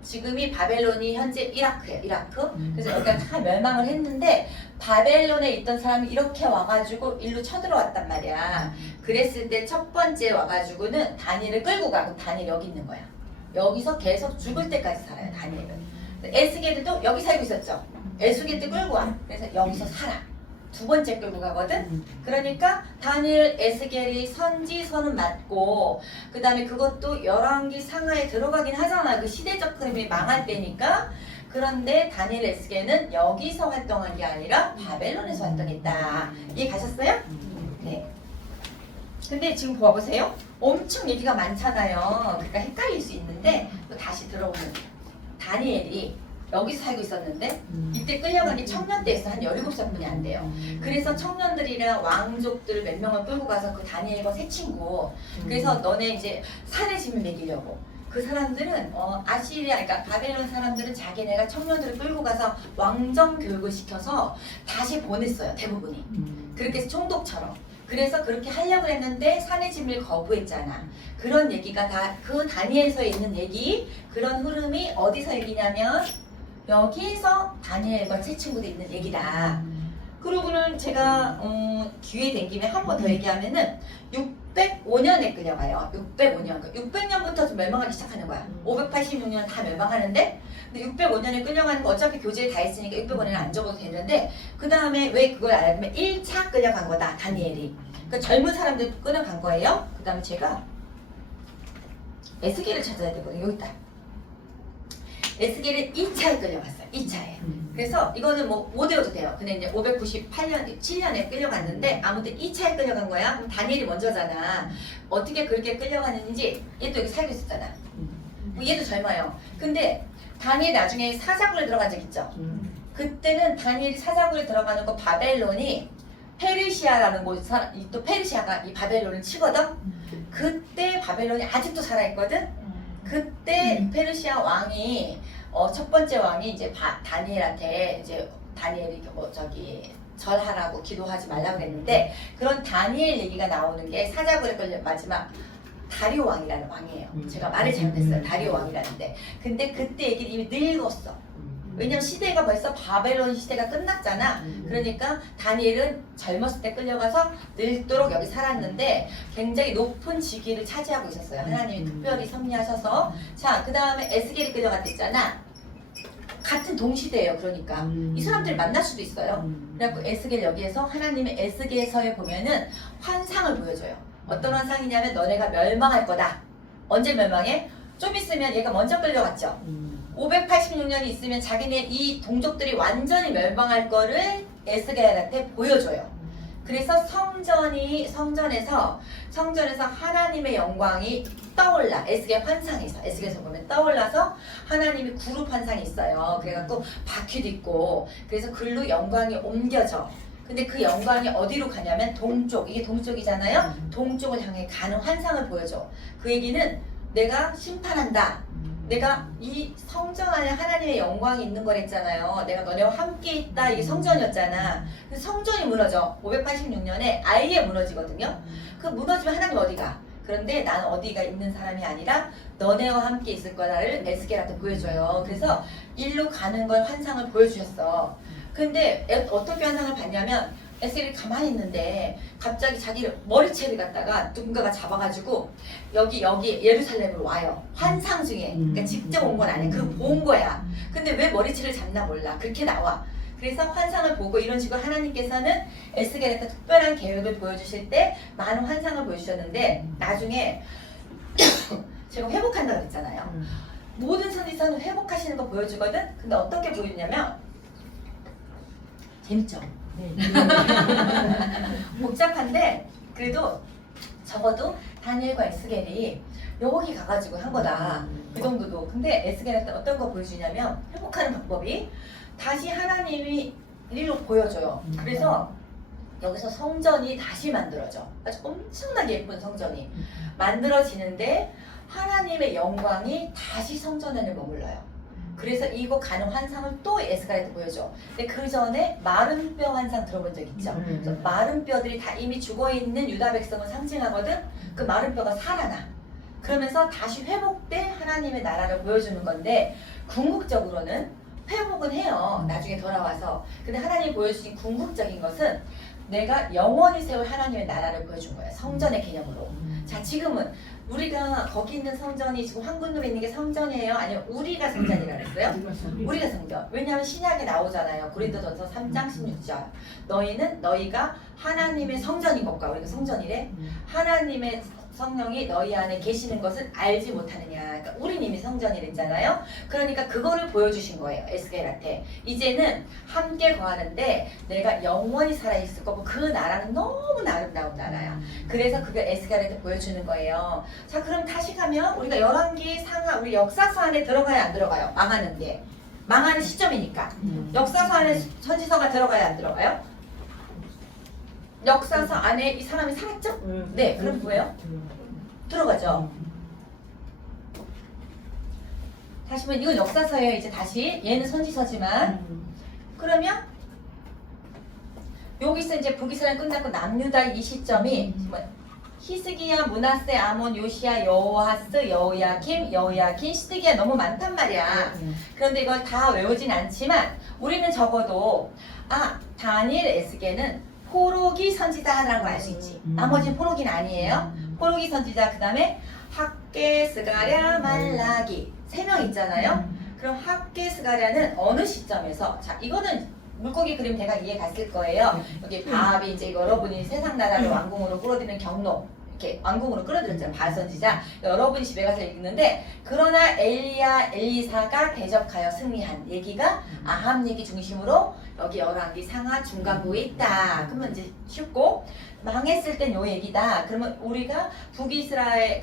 지금이 바벨론이 현재 이라크예요. 이라크. 그래서 여기가 다 멸망을 했는데 바벨론에 있던 사람이 이렇게 와가지고 일로 쳐들어왔단 말이야. 그랬을 때 첫 번째 와가지고는 다니엘을 끌고 가고 다니엘 여기 있는 거야. 여기서 계속 죽을 때까지 살아요. 다니엘은. 에스겔도 여기 살고 있었죠. 에스겔도 끌고 와. 그래서 여기서 살아. 두 번째 끌고 가거든. 그러니까 다니엘, 에스겔이 선지서는 맞고 그 다음에 그것도 열왕기 상하에 들어가긴 하잖아. 그 시대적 흐름이 망할 때니까. 그런데 다니엘, 에스겔은 여기서 활동한 게 아니라 바벨론에서 활동했다. 이해 가셨어요? 네. 근데 지금 봐보세요. 엄청 얘기가 많잖아요. 그러니까 헷갈릴 수 있는데 또 다시 들어보면 다니엘이 여기서 살고 있었는데 이때 끌려간 게 청년 때였어. 한 17살뿐이 안 돼요. 그래서 청년들이랑 왕족들 몇 명을 끌고 가서 그 다니엘과 세 친구 그래서 너네 이제 산의 짐을 먹이려고 그 사람들은 아시리아 그러니까 바벨론 사람들은 자기네가 청년들을 끌고 가서 왕정 교육을 시켜서 다시 보냈어요. 대부분이. 그렇게 해서 총독처럼. 그래서 그렇게 하려고 했는데 산의 짐을 거부했잖아. 그런 얘기가 다 그 다니엘서에 있는 얘기 그런 흐름이 어디서 얘기냐면 여기에서 다니엘과 세 친구도 있는 얘기다. 그러고는 제가 기회 된 김에 한 번 더 얘기하면은 605년에 끌려가요. 605년. 600년부터 좀 멸망하기 시작하는 거야. 586년 다 멸망하는데 근데 605년에 끌려가는 거 어차피 교재에 다 있으니까 605년에 안 적어도 되는데 그 다음에 왜 그걸 알면 1차 끌려간 거다. 다니엘이. 그러니까 젊은 사람들 끌려간 거예요. 그 다음에 제가 에스겔을 찾아야 되거든요. 여기 있다. 에스겔은 2차에 끌려갔어요. 2차에. 그래서 이거는 뭐 못 외워도 돼요. 근데 이제 598년, 7년에 끌려갔는데 아무튼 2차에 끌려간 거야. 그럼 다니엘이 먼저잖아. 어떻게 그렇게 끌려갔는지 얘도 여기 살고 있었잖아. 얘도 젊어요. 근데 다니엘 나중에 사자굴에 들어간 적 있죠. 그때는 다니엘이 사자굴에 들어가는 거 바벨론이 페르시아라는 곳, 또 페르시아가 이 바벨론을 치거든. 그때 바벨론이 아직도 살아있거든. 그때 페르시아 왕이 첫 번째 왕이 이제 다니엘한테 이제 다니엘이 절하라고 기도하지 말라고 그랬는데 그런 다니엘 얘기가 나오는 게 사자굴에 끌려 마지막 다리오 왕이라는 왕이에요. 제가 말을 잘못했어요. 다리오 왕이라는데 근데 그때 얘기를 이미 늙었어. 왜냐면 시대가 벌써 바벨론 시대가 끝났잖아. 그러니까 다니엘은 젊었을 때 끌려가서 늙도록 여기 살았는데 굉장히 높은 직위를 차지하고 있었어요. 하나님이 특별히 섭리하셔서. 자, 그 다음에 에스겔이 끌려갔댔잖아. 같은 동시대예요. 그러니까 이 사람들 만날 수도 있어요. 그래갖고 에스겔 여기에서 하나님의 에스겔서에 보면은 환상을 보여줘요. 어떤 환상이냐면 너네가 멸망할 거다. 언제 멸망해? 좀 있으면 얘가 먼저 끌려갔죠. 586년이 있으면 자기네 이 동족들이 완전히 멸망할 거를 에스겔한테 보여줘요. 그래서 성전에서 하나님의 영광이 떠올라. 에스겔 환상에서 에스겔에서 보면 떠올라서 하나님이 그룹 환상이 있어요. 그래갖고 바퀴도 있고 그래서 글로 영광이 옮겨져. 근데 그 영광이 어디로 가냐면 동쪽. 이게 동쪽이잖아요. 동쪽을 향해 가는 환상을 보여줘. 그 얘기는 내가 심판한다. 내가 이 성전 안에 하나님의 영광이 있는 거랬잖아요. 내가 너네와 함께 있다. 이게 성전이었잖아. 그 성전이 무너져. 586년에 아예 무너지거든요. 그 무너지면 하나님 어디가? 그런데 나는 어디가 있는 사람이 아니라 너네와 함께 있을 거다를 에스겔한테 보여줘요. 그래서 일로 가는 걸 환상을 보여주셨어. 근데 어떻게 환상을 봤냐면 에스겔이 가만히 있는데 갑자기 자기 머리채를 갖다가 누군가가 잡아가지고 여기 예루살렘으로 와요. 환상 중에. 그러니까 직접 온 건 아니야. 그거 본 거야. 근데 왜 머리채를 잡나 몰라. 그렇게 나와. 그래서 환상을 보고 이런 식으로 하나님께서는 에스겔한테 특별한 계획을 보여주실 때 많은 환상을 보여주셨는데 나중에 제가 회복한다고 그랬잖아요. 모든 선지서는 회복하시는 거 보여주거든. 근데 어떻게 보여주냐면 재밌죠? 복잡한데 그래도 적어도 다니엘과 에스겔이 여기 가가지고 한 거다. 그 정도도. 근데 에스겔한테 어떤 거 보여주냐면 회복하는 방법이 다시 하나님이 일로 보여줘요. 그래서 여기서 성전이 다시 만들어져. 아주 엄청나게 예쁜 성전이 만들어지는데 하나님의 영광이 다시 성전 안에 머물러요. 그래서 이거 가는 환상을 또 에스가에도 보여줘. 근데 그 전에 마른 뼈 환상 들어본 적 있죠? 그래서 마른 뼈들이 다 이미 죽어있는 유다 백성을 상징하거든. 그 마른 뼈가 살아나. 그러면서 다시 회복된 하나님의 나라를 보여주는 건데 궁극적으로는 회복은 해요. 나중에 돌아와서. 근데 하나님이 보여주신 궁극적인 것은 내가 영원히 세울 하나님의 나라를 보여준 거예요. 성전의 개념으로. 자, 지금은 우리가 거기 있는 성전이 지금 황금돔에 있는 게 성전이에요? 아니면 우리가 성전이라고 했어요? 우리가 성전. 왜냐하면 신약에 나오잖아요. 고린도전서 3장 16절. 너희가 하나님의 성전인 것과 우리가 성전이래. 하나님의 성령이 너희 안에 계시는 것을 알지 못하느냐. 그러니까 우린 이미 성전이랬잖아요. 그러니까 그거를 보여주신 거예요. 에스겔한테. 이제는 함께 거하는데 내가 영원히 살아있을 거고 그 나라는 너무나 아름다운 나라야. 그래서 그걸 에스겔한테 보여주는 거예요. 자, 그럼 다시 가면 우리가 열왕기 상하 우리 역사서 안에 들어가야 안 들어가요? 망하는 게. 망하는 시점이니까. 역사서 안에 선지서가 들어가야 안 들어가요? 역사서 안에 이 사람이 살았죠? 네, 그럼 뭐예요? 들어가죠. 다시 보면 이건 역사서예요. 이제 다시 얘는 선지서지만 그러면 여기서 이제 북이스라엘 끝났고 남유다 이 시점이 히스기야, 므낫세, 아몬, 요시야, 여호아스, 여호야김, 시드기야 너무 많단 말이야. 그런데 이걸 다 외우진 않지만 우리는 적어도 다니엘, 에스겔은 포로기 선지자라는 걸 알 수 있지. 나머지는 포로기는 아니에요. 포로기 선지자, 그 다음에 학계, 스가랴, 말라기 3명 있잖아요. 그럼 학계, 스가랴는 어느 시점에서 자 이거는 물고기 그림 대강 이해 갔을 거예요. 여기 바합이 이제 여러분이 세상 나라를 왕궁으로 끌어들이는 경로 이렇게 왕궁으로 끌어들였잖아요. 바알 선지자. 여러분이 집에 가서 읽는데 그러나 엘리사가 대적하여 승리한 얘기가 아합 얘기 중심으로 여기 열왕기 상하 중간부에 있다. 그러면 이제 쉽고 망했을 땐 요 얘기다. 그러면 우리가 북이스라엘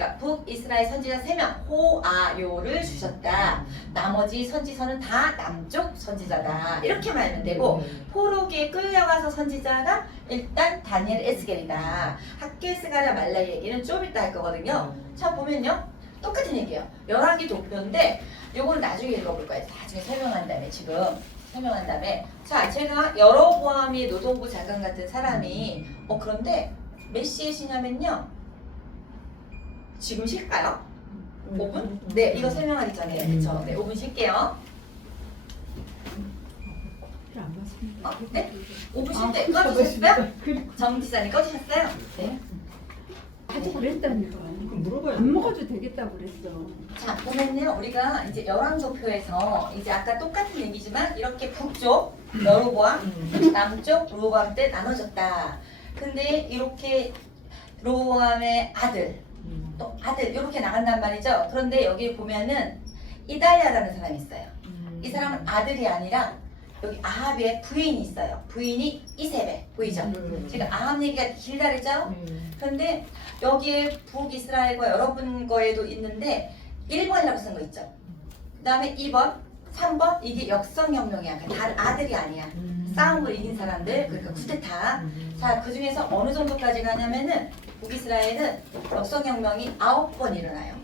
선지자 3명 호아요를 주셨다. 나머지 선지서는 다 남쪽 선지자다. 이렇게 말하면 되고 포로기에 끌려가서 선지자가 일단 다니엘, 에스겔이다. 학계, 스가랴, 말라 얘기는 좀 이따 할 거거든요. 자 보면요. 똑같은 얘기예요. 열왕기 도표인데 요거는 나중에 읽어볼 거예요. 나중에 설명한 다음에 설명한 다음에 자 제가 여로보암이 노동부 장관 같은 사람이 그런데 몇 시에 쉬냐면요 지금 쉴까요? 5분? 네 이거 설명하기 전에 그쵸 네 5분 쉴게요 네? 5분 쉴 때 꺼주셨어요? 정지사님 꺼주셨어요? 네 아직 그랬다니까. 물어봐요. 안 먹어도 되겠다고 그랬어. 자 보면요 우리가 이제 열왕도표에서 이제 아까 똑같은 얘기지만 이렇게 북쪽 여로보암 남쪽 로보암 때 나눠졌다. 근데 이렇게 로보암의 아들 또 아들 이렇게 나간단 말이죠. 그런데 여기 보면은 이달랴라는 사람이 있어요. 이 사람은 아들이 아니라 여기 아합의 부인이 있어요. 부인이 이세벨 보이죠? 제가 아합 얘기가 길다 그랬죠? 그런데 여기에 북이스라엘과 여러분 거에도 있는데 1번이라고 쓴 거 있죠? 그 다음에 2번, 3번 이게 역성혁명이야. 다른 아들이 아니야. 싸움을 이긴 사람들 그러니까 쿠데타. 자, 그 중에서 어느 정도까지 가냐면은 북이스라엘은 역성혁명이 9번 일어나요.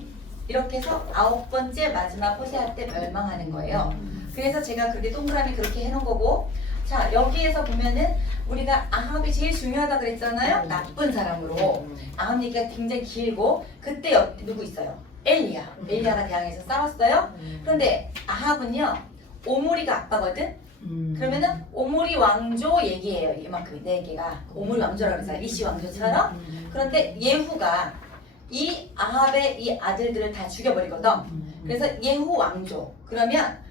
이렇게 해서 9번째 마지막 호세아 때 멸망하는 거예요. 그래서 제가 그렇게 동그라미 그렇게 해놓은 거고 자 여기에서 보면은 우리가 아합이 제일 중요하다 그랬잖아요. 나쁜 사람으로 아합 얘기가 굉장히 길고 그때 누구 있어요? 엘리야가 대항해서 싸웠어요. 그런데 아합은요 오므리가 아빠거든. 그러면은 오므리 왕조 얘기예요. 이만큼 네 개가 오므리 왕조라고 그랬어요. 이시 왕조처럼. 그런데 예후가 이 아합의 이 아들들을 다 죽여버리거든. 그래서 예후 왕조. 그러면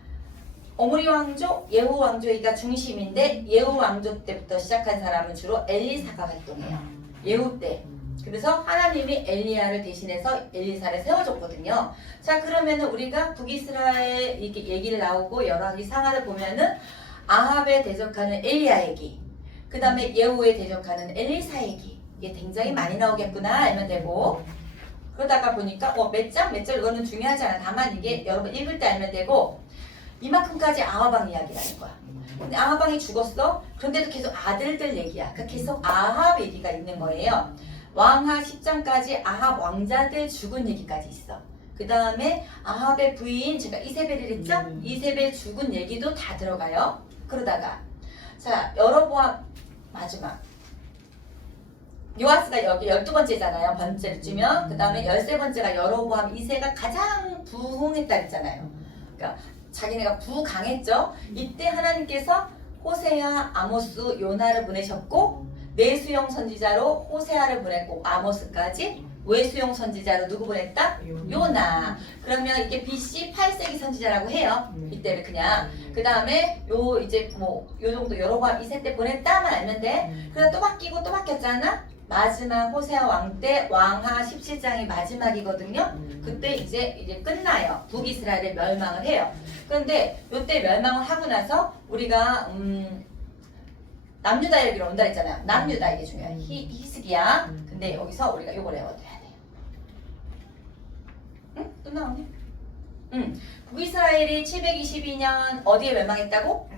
오므리 왕조, 예후 왕조가 중심인데 예후 왕조 때부터 시작한 사람은 주로 엘리사가 활동해요. 예후 때. 그래서 하나님이 엘리야를 대신해서 엘리사를 세워줬거든요. 자 그러면은 우리가 북이스라엘 이렇게 얘기를 나오고 열왕기 상하를 보면은 아합에 대적하는 엘리야 얘기, 그 다음에 예후에 대적하는 엘리사 얘기 이게 굉장히 많이 나오겠구나 알면 되고 그러다가 보니까 몇 장 이거는 중요하지 않아. 다만 이게 여러분 읽을 때 알면 되고 이만큼까지 아합왕 이야기라는 거야. 근데 아합 왕이 죽었어. 그런데도 계속 아들들 얘기야. 그러니까 계속 아합 얘기가 있는 거예요. 왕하 10장까지 아합 왕자들 죽은 얘기까지 있어. 그 다음에 아합의 부인 제가 이세벨을 했죠? 이세벨 죽은 얘기도 다 들어가요. 그러다가 자 여로보암 마지막 요아스가 여기 12번째잖아요. 번째를 주면 그 다음에 13번째가 여로보암 2세가 가장 부흥했다 그랬잖아요. 그러니까 자기네가 부강했죠. 이때 하나님께서 호세아, 아모스, 요나를 보내셨고 내수용 선지자로 호세아를 보냈고 아모스까지 외수용 선지자로 누구 보냈다? 요나. 그러면 이게 BC 8세기 선지자라고 해요. 이때를 그냥. 그 다음에 요 이제 뭐 요 정도 여로보암 2세 때 보냈다만 알면 돼. 그러다 또 바뀌고 또 바뀌었잖아. 마지막 호세아 왕 때 왕하 17장이 마지막이거든요. 그때 이제 끝나요. 북이스라엘의 멸망을 해요. 그런데 요때 멸망을 하고 나서 우리가 남유다 얘기로 온다 했잖아요. 남유다 이게 중요해요. 히스기야. 근데 여기서 우리가 요걸 외워둬야 돼요. 응? 또 나오네? 응. 북이스라엘이 722년 어디에 멸망했다고?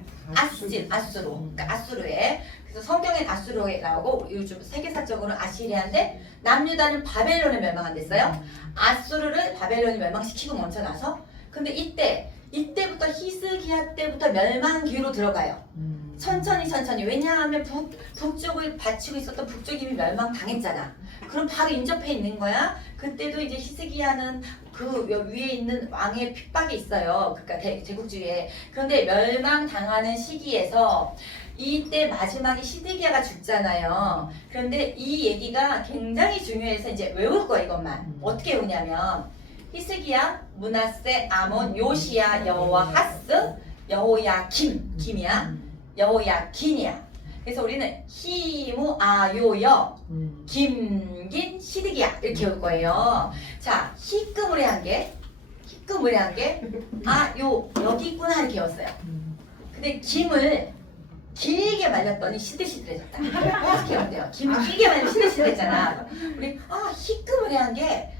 아수로. 그러니까 아수르에. 그래서 성경엔 아수르에 나오고 요즘 세계사적으로 아시리아인데 남유다는 바벨론에 멸망한댔어요. 아수르를 바벨론이 멸망시키고 먼저 나서 근데 이때부터 히스기야 때부터 멸망 기로 들어가요. 천천히 왜냐하면 북쪽을 바치고 있었던 북쪽이 이미 멸망당했잖아. 그럼 바로 인접해 있는 거야. 그때도 이제 히스기야는 그 위에 있는 왕의 핍박이 있어요. 그러니까 제국주의에. 그런데 멸망당하는 시기에서 이때 마지막에 시드기야가 죽잖아요. 그런데 이 얘기가 굉장히 중요해서 이제 외울 거야 이것만. 어떻게 외우냐면 히스기야, 므낫세, 아몬, 요시야, 여호와하스, 여호야김, 김이야. 여호야긴이야. 그래서 우리는 히무아요여, 김긴, 시드기야 이렇게 외울 거예요. 자, 희끄무레한 게 여기 있구나 이렇게 외웠어요. 근데 김을 길게 말렸더니 시들시들해졌다. 어떻게 하면 돼요? 김을 길게 말리면 시들시들했잖아. 우리 희끄무레한 게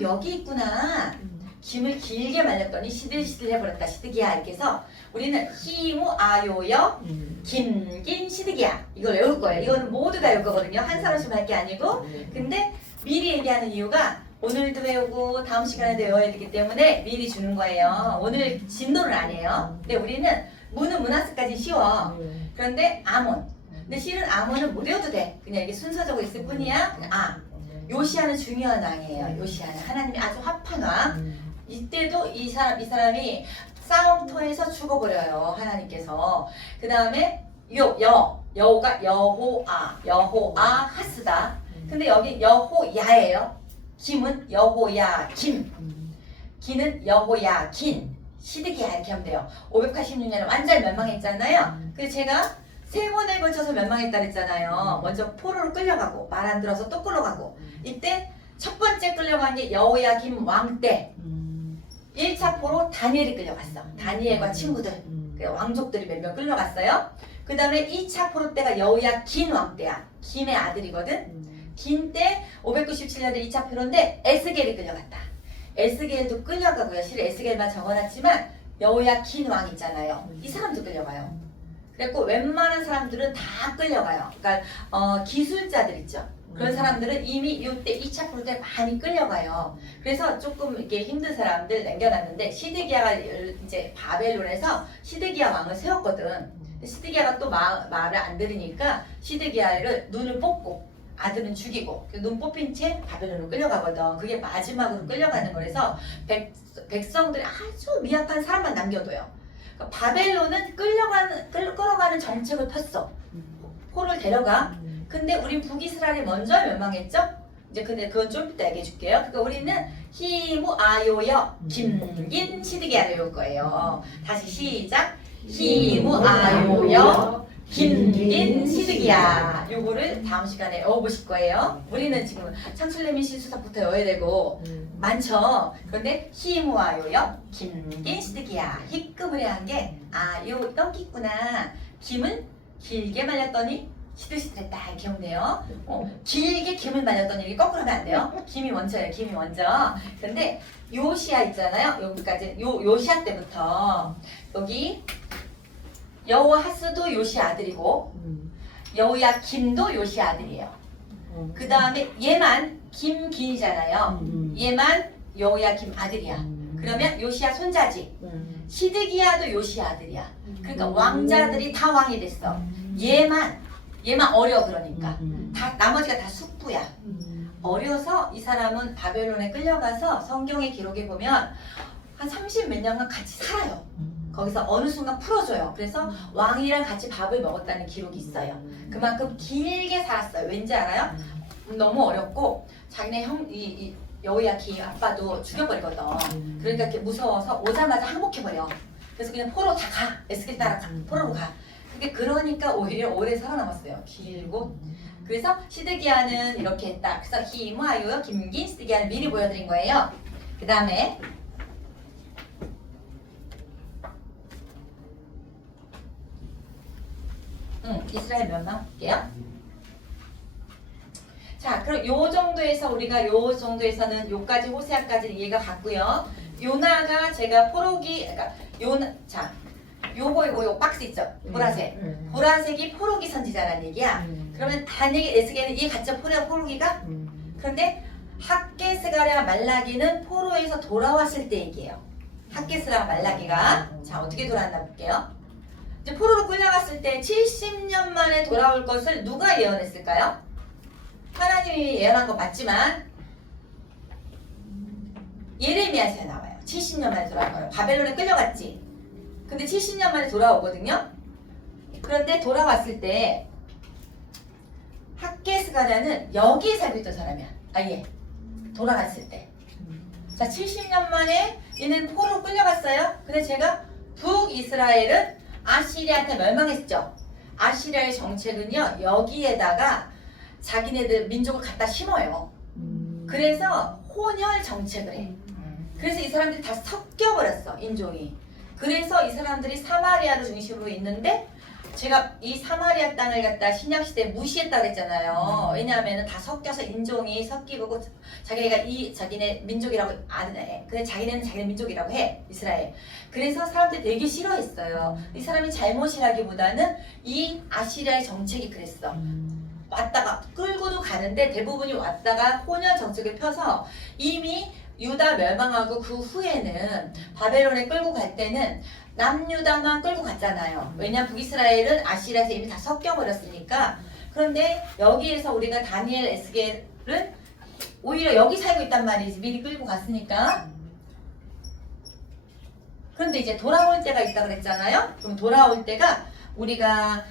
여기 있구나. 김을 길게 말렸더니 시들시들해버렸다. 시드기야 이렇게 해서 우리는 히무아요여 김긴 시드기야 이걸 외울 거예요. 이거는 모두 다 외울 거거든요. 한 사람씩 할 게 아니고. 근데 미리 얘기하는 이유가 오늘도 외우고 다음 시간에도 외워야 되기 때문에 미리 주는 거예요. 오늘 진도를 안 해요. 근데 우리는 무는 문하스까지 쉬워. 그런데 아몬. 근데 실은 아몬은 못 외워도 돼. 그냥 이게 순서적으로 있을 뿐이야. 요시아는 중요한 왕이에요. 요시아는 하나님이 아주 화판 왕. 이때도 이 사람이 싸움터에서 죽어버려요. 하나님께서. 그 다음에 여호가 여호아하스다. 근데 여기 여호야예요. 김은 여호야김. 기는 여호야긴. 시드기야 이렇게 하면 돼요. 586년에 완전히 멸망했잖아요. 그래서 제가 3번에 걸쳐서 멸망했다 그랬잖아요. 먼저 포로로 끌려가고 말 안 들어서 또 끌려가고 이때 첫 번째 끌려간 게 여호야김 왕 때 1차 포로 다니엘이 끌려갔어. 다니엘과 친구들 왕족들이 몇 명 끌려갔어요. 그 다음에 2차 포로 때가 여호야긴 왕 때야. 김의 아들이거든. 긴 때 597년에 2차 포로인데 에스겔이 끌려갔다. 에스겔도 끌려가고요. 실은 에스겔만 적어놨지만 여호야긴 왕 있잖아요. 이 사람도 끌려가요. 그래갖고 웬만한 사람들은 다 끌려가요. 그러니까 기술자들 있죠. 그런 사람들은 이미 이때 2차 포로 때 많이 끌려가요. 그래서 조금 이렇게 힘든 사람들 남겨놨는데 시드기야가 이제 바벨론에서 시드기야 왕을 세웠거든. 시드기야가 또 말을 안 들으니까 시드기야를 눈을 뽑고 아들은 죽이고 눈 뽑힌 채 바벨론으로 끌려가거든. 그게 마지막으로 끌려가는 거라서 백성들이 아주 미약한 사람만 남겨둬요. 그러니까 바벨론은 끌어가는 정책을 폈어. 포를 데려가. 근데 우린 북이스라엘이 먼저 멸망했죠? 이제 근데 그건 좀 이따 얘기해 줄게요. 그러니까 우리는 히무아요여 김긴 시드기야를 외울 거예요. 다시 시작. 히무아요여 김긴 시드기야. 요거를 다음 시간에 외워보실 거예요. 우리는 지금 창출레미 신수사부터 외워야 되고 많죠. 그런데 히무아요여 김긴 시드기야. 희끄무레한 게 요 떡이 있구나. 김은 길게 말렸더니 시들시들했다 이렇게 하면 돼요. 길게 김을 말렸더니 이렇게 거꾸로 하면 안 돼요. 김이 먼저예요. 김이 먼저. 근데 요시아 있잖아요. 여기까지 요시아 때부터 여기 여호하스도 요시 아들이고 여호야김도 요시 아들이에요. 그 다음에 얘만 김긴이잖아요. 얘만 여호야김 아들이야. 그러면 요시야 손자지. 시드기야도 요시 아들이야. 그러니까 왕자들이 다 왕이 됐어. 얘만 어려. 그러니까 다 나머지가 다 숙부야. 어려서 이 사람은 바벨론에 끌려가서 성경의 기록에 보면 한 30 몇 년간 같이 살아요. 거기서 어느 순간 풀어줘요. 그래서 왕이랑 같이 밥을 먹었다는 기록이 있어요. 그만큼 길게 살았어요. 왠지 알아요? 너무 어렵고 자기네 이 여호야김 아빠도 죽여버리거든. 그러니까 이렇게 무서워서 오자마자 항복해버려. 그래서 그냥 포로 다 가. 에스겔 따라 포로로 가. 그게 그러니까 오히려 오래 살아남았어요. 길고. 그래서 시드기야는 이렇게 했다. 그래서 히무아요, 김긴, 시드기야는 미리 보여드린 거예요. 그 다음에 이스라엘 멸망할게요. 자, 그럼 요 정도에서 우리가 요 정도에서는 요까지 호세아까지 이해가 갔고요. 요나가 제가 포로기, 그러니까 요나, 자, 요 박스 있죠? 보라색. 보라색이 포로기 선지자라는 얘기야. 그러면 다니엘 에스겔은 이해 갔죠? 포로기가? 그런데 학개스가랴 말라기는 포로에서 돌아왔을 때 얘기예요. 학개스라 말라기가 자 어떻게 돌아왔나 볼게요. 이제 포로로 끌려갔을 때 70년 만에 돌아올 것을 누가 예언했을까요? 하나님이 예언한 거 맞지만 예레미야서에 나와요. 70년 만에 돌아올 거예요. 바벨론에 끌려갔지. 근데 70년 만에 돌아오거든요. 그런데 돌아왔을 때 학개스가랴는 여기에 살고 있던 사람이야. 아예 돌아갔을 때. 자 70년 만에 얘는 포로로 끌려갔어요. 근데 제가 북이스라엘은 아시리아한테 멸망했죠. 아시리아의 정책은요 여기에다가 자기네들 민족을 갖다 심어요. 그래서 혼혈 정책을 해. 그래서 이 사람들이 다 섞여버렸어 인종이. 그래서 이 사람들이 사마리아를 중심으로 있는데 제가 이 사마리아 땅을 갖다 신약시대에 무시했다고 했잖아요. 왜냐하면 다 섞여서 인종이 섞이고 자기네 민족이라고 안 해. 근데 자기네는 자기네 민족이라고 해. 이스라엘. 그래서 사람들이 되게 싫어했어요. 이 사람이 잘못이라기보다는 이 아시리아의 정책이 그랬어. 왔다가 끌고도 가는데 대부분이 왔다가 혼혈 정책을 펴서 이미 유다 멸망하고 그 후에는 바벨론에 끌고 갈 때는 남유다만 끌고 갔잖아요. 왜냐면 북이스라엘은 아시리아에서 이미 다 섞여버렸으니까. 그런데 여기에서 우리가 다니엘 에스겔은 오히려 여기 살고 있단 말이지. 미리 끌고 갔으니까. 그런데 이제 돌아올 때가 있다 그랬잖아요. 그럼 돌아올 때가 우리가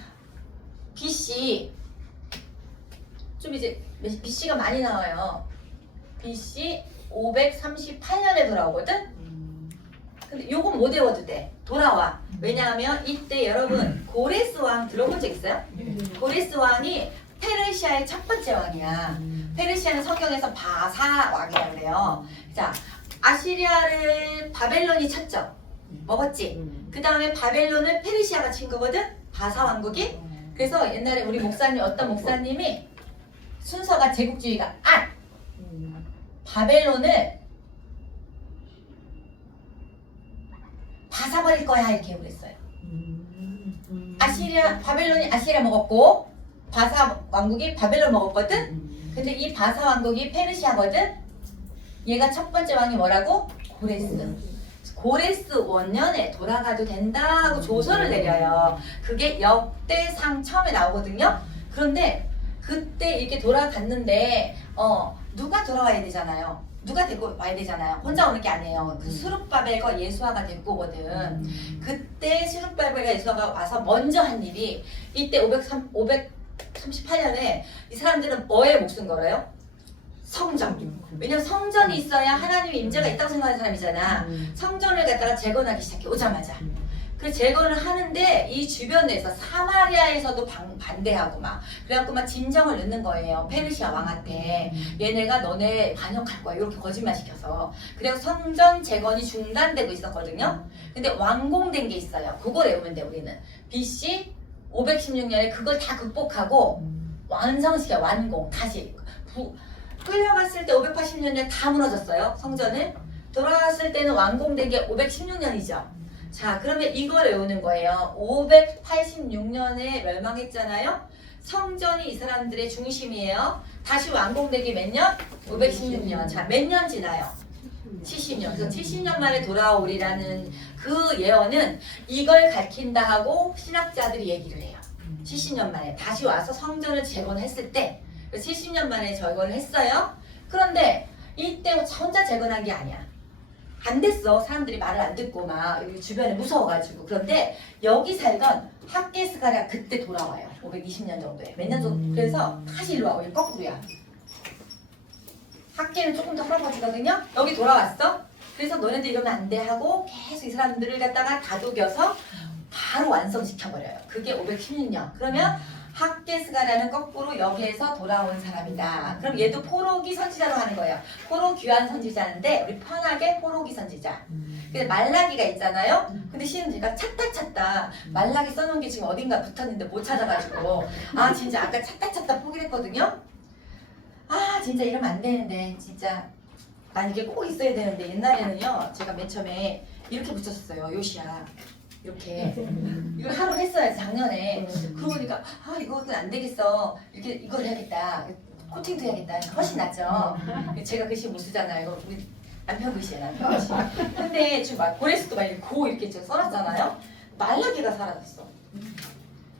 BC 좀 이제 BC가 많이 나와요. BC 538년에 돌아오거든? 근데 요건 못 외워도 돼. 돌아와. 왜냐하면 이때 여러분 고레스 왕 들어본 적 있어요? 고레스 왕이 페르시아의 첫 번째 왕이야. 페르시아는 성경에서 바사 왕이라고 그래요. 자, 아시리아를 바벨론이 쳤죠. 먹었지. 그 다음에 바벨론을 페르시아가 친 거거든. 바사 왕국이. 그래서 옛날에 우리 목사님 어떤 목사님이 순서가 제국주의가 바벨론을 바사버릴 거야 이렇게 그랬어요. 바벨론이 아시리아 먹었고 바사 왕국이 바벨론 먹었거든. 근데 이 바사 왕국이 페르시아거든. 얘가 첫 번째 왕이 뭐라고? 고레스 원년에 돌아가도 된다고 조서를 내려요. 그게 역대상 처음에 나오거든요. 그런데 그때 이렇게 돌아갔는데 누가 돌아와야 되잖아요. 누가 데리고 와야 되잖아요. 혼자 오는 게 아니에요. 그 스룹바벨과 예수아가 데리고 오거든. 그때 스룹바벨과 예수아가 와서 먼저 한 일이 이때 538년에 이 사람들은 뭐에 목숨 걸어요? 성전. 왜냐면 성전이 있어야 하나님의 임재가 있다고 생각하는 사람이잖아. 성전을 갖다가 재건하기 시작해 오자마자. 그 재건을 하는데 이 주변에서 사마리아에서도 반대하고 막 그래갖고 막 진정을 넣는 거예요. 페르시아 왕한테. 얘네가 너네 반역할 거야. 이렇게 거짓말 시켜서. 그래서 성전 재건이 중단되고 있었거든요. 근데 완공된 게 있어요. 그걸 외우면 돼 우리는. BC 516년에 그걸 다 극복하고 완성시켜. 완공. 다시. 끌려갔을 때 580년에 다 무너졌어요. 성전을. 돌아왔을 때는 완공된 게 516년이죠. 자, 그러면 이걸 외우는 거예요. 586년에 멸망했잖아요. 성전이 이 사람들의 중심이에요. 다시 완공되기 몇 년? 516년. 자, 몇 년 지나요? 70년. 그래서 70년 만에 돌아오리라는 그 예언은 이걸 가리킨다 하고 신학자들이 얘기를 해요. 70년 만에 다시 와서 성전을 재건했을 때 70년 만에 재건을 했어요. 그런데 이때 혼자 재건한 게 아니야. 안 됐어. 사람들이 말을 안 듣고 막 여기 주변에 무서워가지고. 그런데 여기 살던 학개스가랴 그때 돌아와요. 520년 정도에. 몇 년 정도. 그래서 다시 일로 와. 여기 거꾸로야. 학계는 조금 더 할아버지거든요. 여기 돌아왔어. 그래서 너네들 이러면 안 돼 하고 계속 이 사람들을 갖다가 다독여서 바로 완성시켜버려요. 그게 516년. 그러면 학개스가라는 거꾸로 여기에서 돌아온 사람이다. 그럼 얘도 포로기 선지자로 하는 거예요. 포로 귀환 선지자인데 우리 편하게 포로기 선지자. 근데 말라기가 있잖아요. 근데 시는 제가 찾다 말라기 써놓은 게 지금 어딘가 붙었는데 못 찾아가지고 아 진짜 아까 찾다 포기를 했거든요. 아 진짜 이러면 안 되는데 진짜 난 이게 꼭 있어야 되는데 옛날에는요 제가 맨 처음에 이렇게 붙였었어요. 요시야 이렇게 이걸 하루 했어야지 작년에. 그러고 보니까 아 이거는 안 되겠어. 이렇게 이걸 해야겠다. 코팅도 해야겠다. 훨씬 낫죠. 제가 글씨 못 쓰잖아요. 이거 우리 남편 글씨예요. 남편 글씨. 근데 지금 막 고레스도 막 이렇게 고 이렇게 제가 써놨잖아요. 말라기가 사라졌어.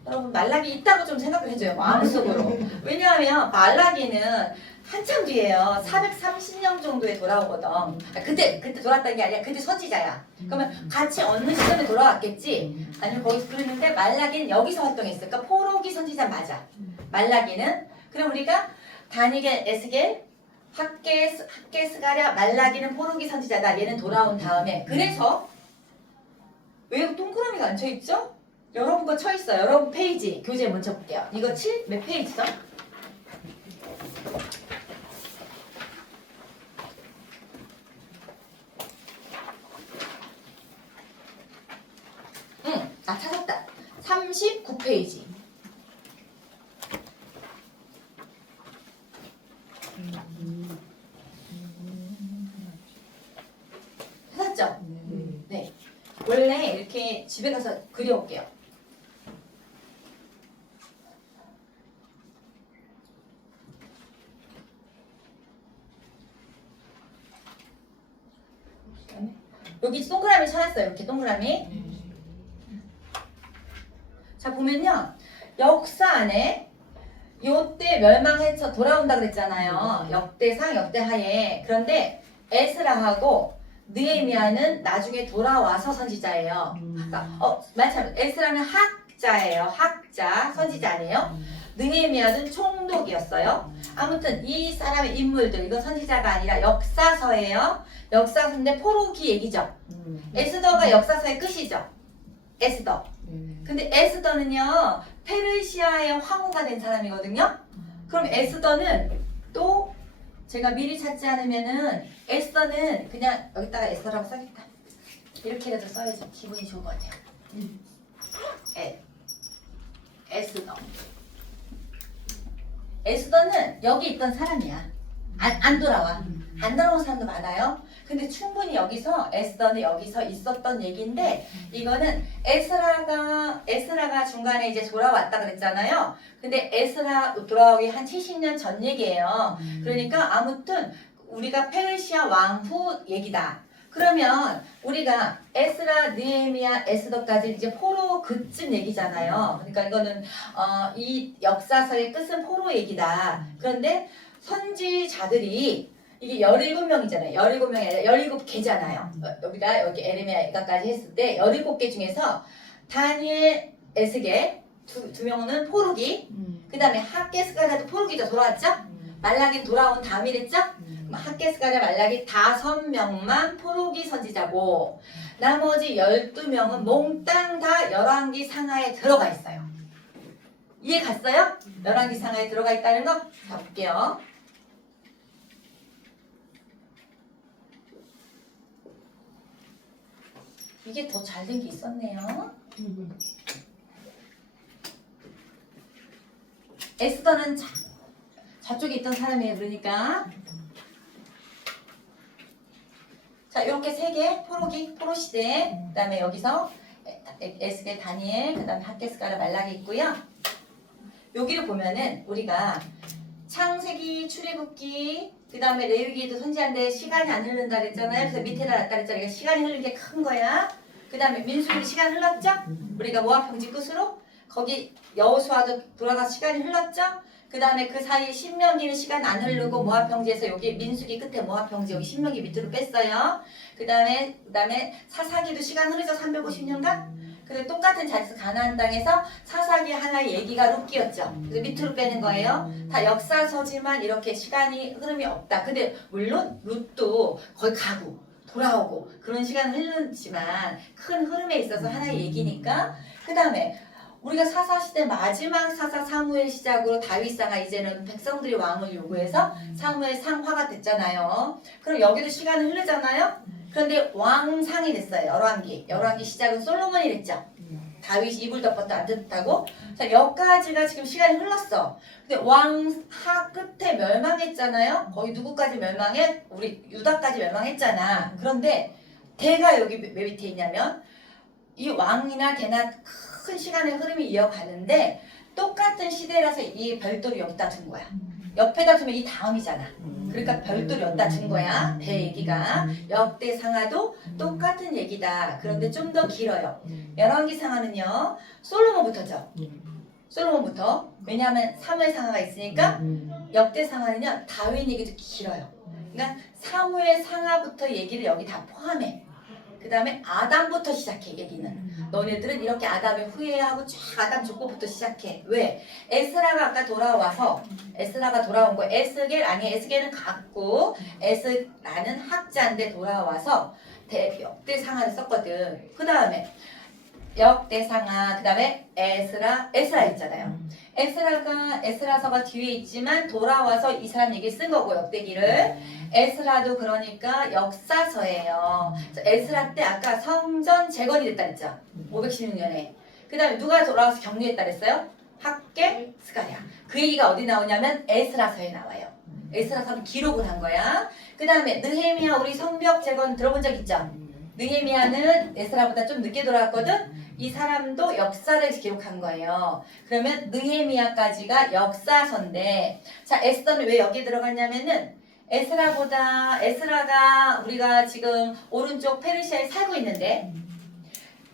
여러분 말라기 있다고 좀 생각을 해줘요. 마음속으로. 왜냐하면 말라기는 한참 뒤에요. 430년 정도에 돌아오거든. 그때 돌아왔다는 게 아니라 그때 선지자야. 그러면 같이 어느 시점에 돌아왔겠지. 아니면 거기서 그랬는데 말라기는 여기서 활동했어. 그러니까 포로기 선지자 맞아. 말라기는. 그럼 우리가 다니엘, 에스겔, 학개스가랴, 말라기는 포로기 선지자다. 얘는 돌아온 다음에. 그래서 왜 동그라미가 안 쳐있죠? 여러분 거 쳐있어요. 여러분 페이지 교재 먼저 볼게요. 이거 7 몇 페이지죠? 아 찾았다. 39페이지. 찾았죠? 네. 원래 이렇게 집에 가서 그려올게요. 여기 동그라미 쳐놨어요. 이렇게 동그라미. 자 보면요. 역사 안에 요때 멸망해서 돌아온다 그랬잖아요. 역대상 역대하에. 그런데 에스라하고 느헤미야는 나중에 돌아와서 선지자예요. 그러니까 말참 에스라는 학자예요. 학자 선지자 아니에요. 느헤미야는 총독이었어요. 아무튼 이 사람의 인물들 이건 선지자가 아니라 역사서예요. 역사서인데 포로기 얘기죠. 에스더가 역사서의 끝이죠. 에스더. 근데 에스더는요 페르시아의 황후가 된 사람이거든요. 그럼 에스더는 또 제가 미리 찾지 않으면은 에스더는 그냥 여기다가 에스더라고 써야겠다. 이렇게라도 써야지 기분이 좋을 것 같아요. 에스더. 에스더는 여기 있던 사람이야. 안 돌아와. 안 돌아온 사람도 많아요. 근데 충분히 여기서 에스더는 여기서 있었던 얘기인데 이거는 에스라가 중간에 이제 돌아왔다 그랬잖아요. 근데 에스라 돌아오기 한 70년 전 얘기예요. 그러니까 아무튼 우리가 페르시아 왕후 얘기다. 그러면 우리가 에스라, 느헤미야, 에스더까지 이제 포로 그쯤 얘기잖아요. 그러니까 이거는 이 역사서의 끝은 포로 얘기다. 그런데 선지자들이 이게 17명이잖아요. 17명이 아니라 17개잖아요. 우리가 여기 에레미야까지 했을 때 17개 중에서 다니엘, 에스겔 두 명은 포로기. 그 다음에 학개스가랴도 포로기죠. 돌아왔죠? 말라기 돌아온 다음이랬죠? 학개스가랴 말라기 5명만 포로기 선지자고 나머지 12명은 몽땅 다 열왕기 상하에 들어가 있어요. 이해 갔어요? 열왕기 상하에 들어가 있다는 거? 자 볼게요. 이게 더 잘 된 게 있었네요. 에스더는 저쪽에 있던 사람이에요. 그러니까 자, 이렇게 세 개, 포로 시대, 그다음에 여기서 에스겔 다니엘, 그다음에 학개스가라 말라기 있고요. 여기를 보면은 우리가 창세기, 출애굽기, 그다음에 레위기도 선지한데 시간이 안 흐른다 그랬잖아요. 그래서 밑에다 놨다 그랬잖아요. 그러니까 시간이 흐르는 게 큰 거야. 그다음에 민수기 시간 흘렀죠? 우리가 모압 평지 끝으로 거기 여호수아도 돌아가서 시간이 흘렀죠? 그 다음에 그 사이에 신명기는 시간 안 흐르고 모압평지에서 여기 민수기 끝에 모압평지 여기 신명기 밑으로 뺐어요. 그 다음에 사사기도 시간 흐르죠. 350년간. 근데 똑같은 자리에서 가나안 땅에서 사사기 하나의 얘기가 룻기였죠. 그래서 밑으로 빼는 거예요. 다 역사서지만 이렇게 시간이 흐름이 없다. 근데 물론 룻도 거의 가고 돌아오고 그런 시간은 흐르지만 큰 흐름에 있어서 하나의 얘기니까. 그 다음에 우리가 사사시대 마지막 사사 사무엘 시작으로 다윗상하 이제는 백성들이 왕을 요구해서 사무엘 상화가 됐잖아요. 그럼 여기도 시간은 흐르잖아요. 그런데 왕상이 됐어요. 열왕기 시작은 솔로몬이 됐죠. 다윗이 이불 덮었다 안 됐다고. 자, 여기까지가 지금 시간이 흘렀어. 근데 왕하 끝에 멸망했잖아요. 거기 누구까지 멸망해? 우리 유다까지 멸망했잖아. 그런데 대가 여기 왜 밑에 있냐면 이 왕이나 대나 큰 시간의 흐름이 이어가는데 똑같은 시대라서 이 별도로 여기다 둔 거야. 옆에다 두면 이 다음이잖아. 그러니까 별도로 여기다 둔 거야. 대 얘기가. 역대상하도 똑같은 얘기다. 그런데 좀 더 길어요. 열왕기상하는요. 솔로몬부터죠. 솔로몬부터. 왜냐하면 사무엘상하가 있으니까 역대상하는요. 다윗 얘기도 길어요. 그러니까 사무엘상하부터 얘기를 여기 다 포함해. 그 다음에 아담부터 시작해 얘기는. 너네들은 이렇게 아담의 후예하고 쫙 아담 족보부터 시작해. 왜? 에스라가 아까 돌아와서 에스라가 돌아온 거 에스겔은 갔고 에스라는 학자인데 돌아와서 역대상하를 썼거든. 그 다음에 역대상하, 그 다음에 에스라 있잖아요. 에스라서가 뒤에 있지만 돌아와서 이 사람 얘기 쓴 거고 역대기를. 에스라도 그러니까 역사서예요. 에스라 때 아까 성전 재건이 됐다 그랬죠. 516년에. 그 다음에 누가 돌아와서 격리했다 그랬어요? 학개 스가랴. 그 얘기가 어디 나오냐면 에스라서에 나와요. 에스라서는 기록을 한 거야. 그 다음에 느헤미야 우리 성벽 재건 들어본 적 있죠? 느헤미야는 에스라보다 좀 늦게 돌아왔거든. 이 사람도 역사를 기록한 거예요. 그러면 느헤미야까지가 역사서인데, 자 에스더는 왜 여기 들어갔냐면은 에스라가 우리가 지금 오른쪽 페르시아에 살고 있는데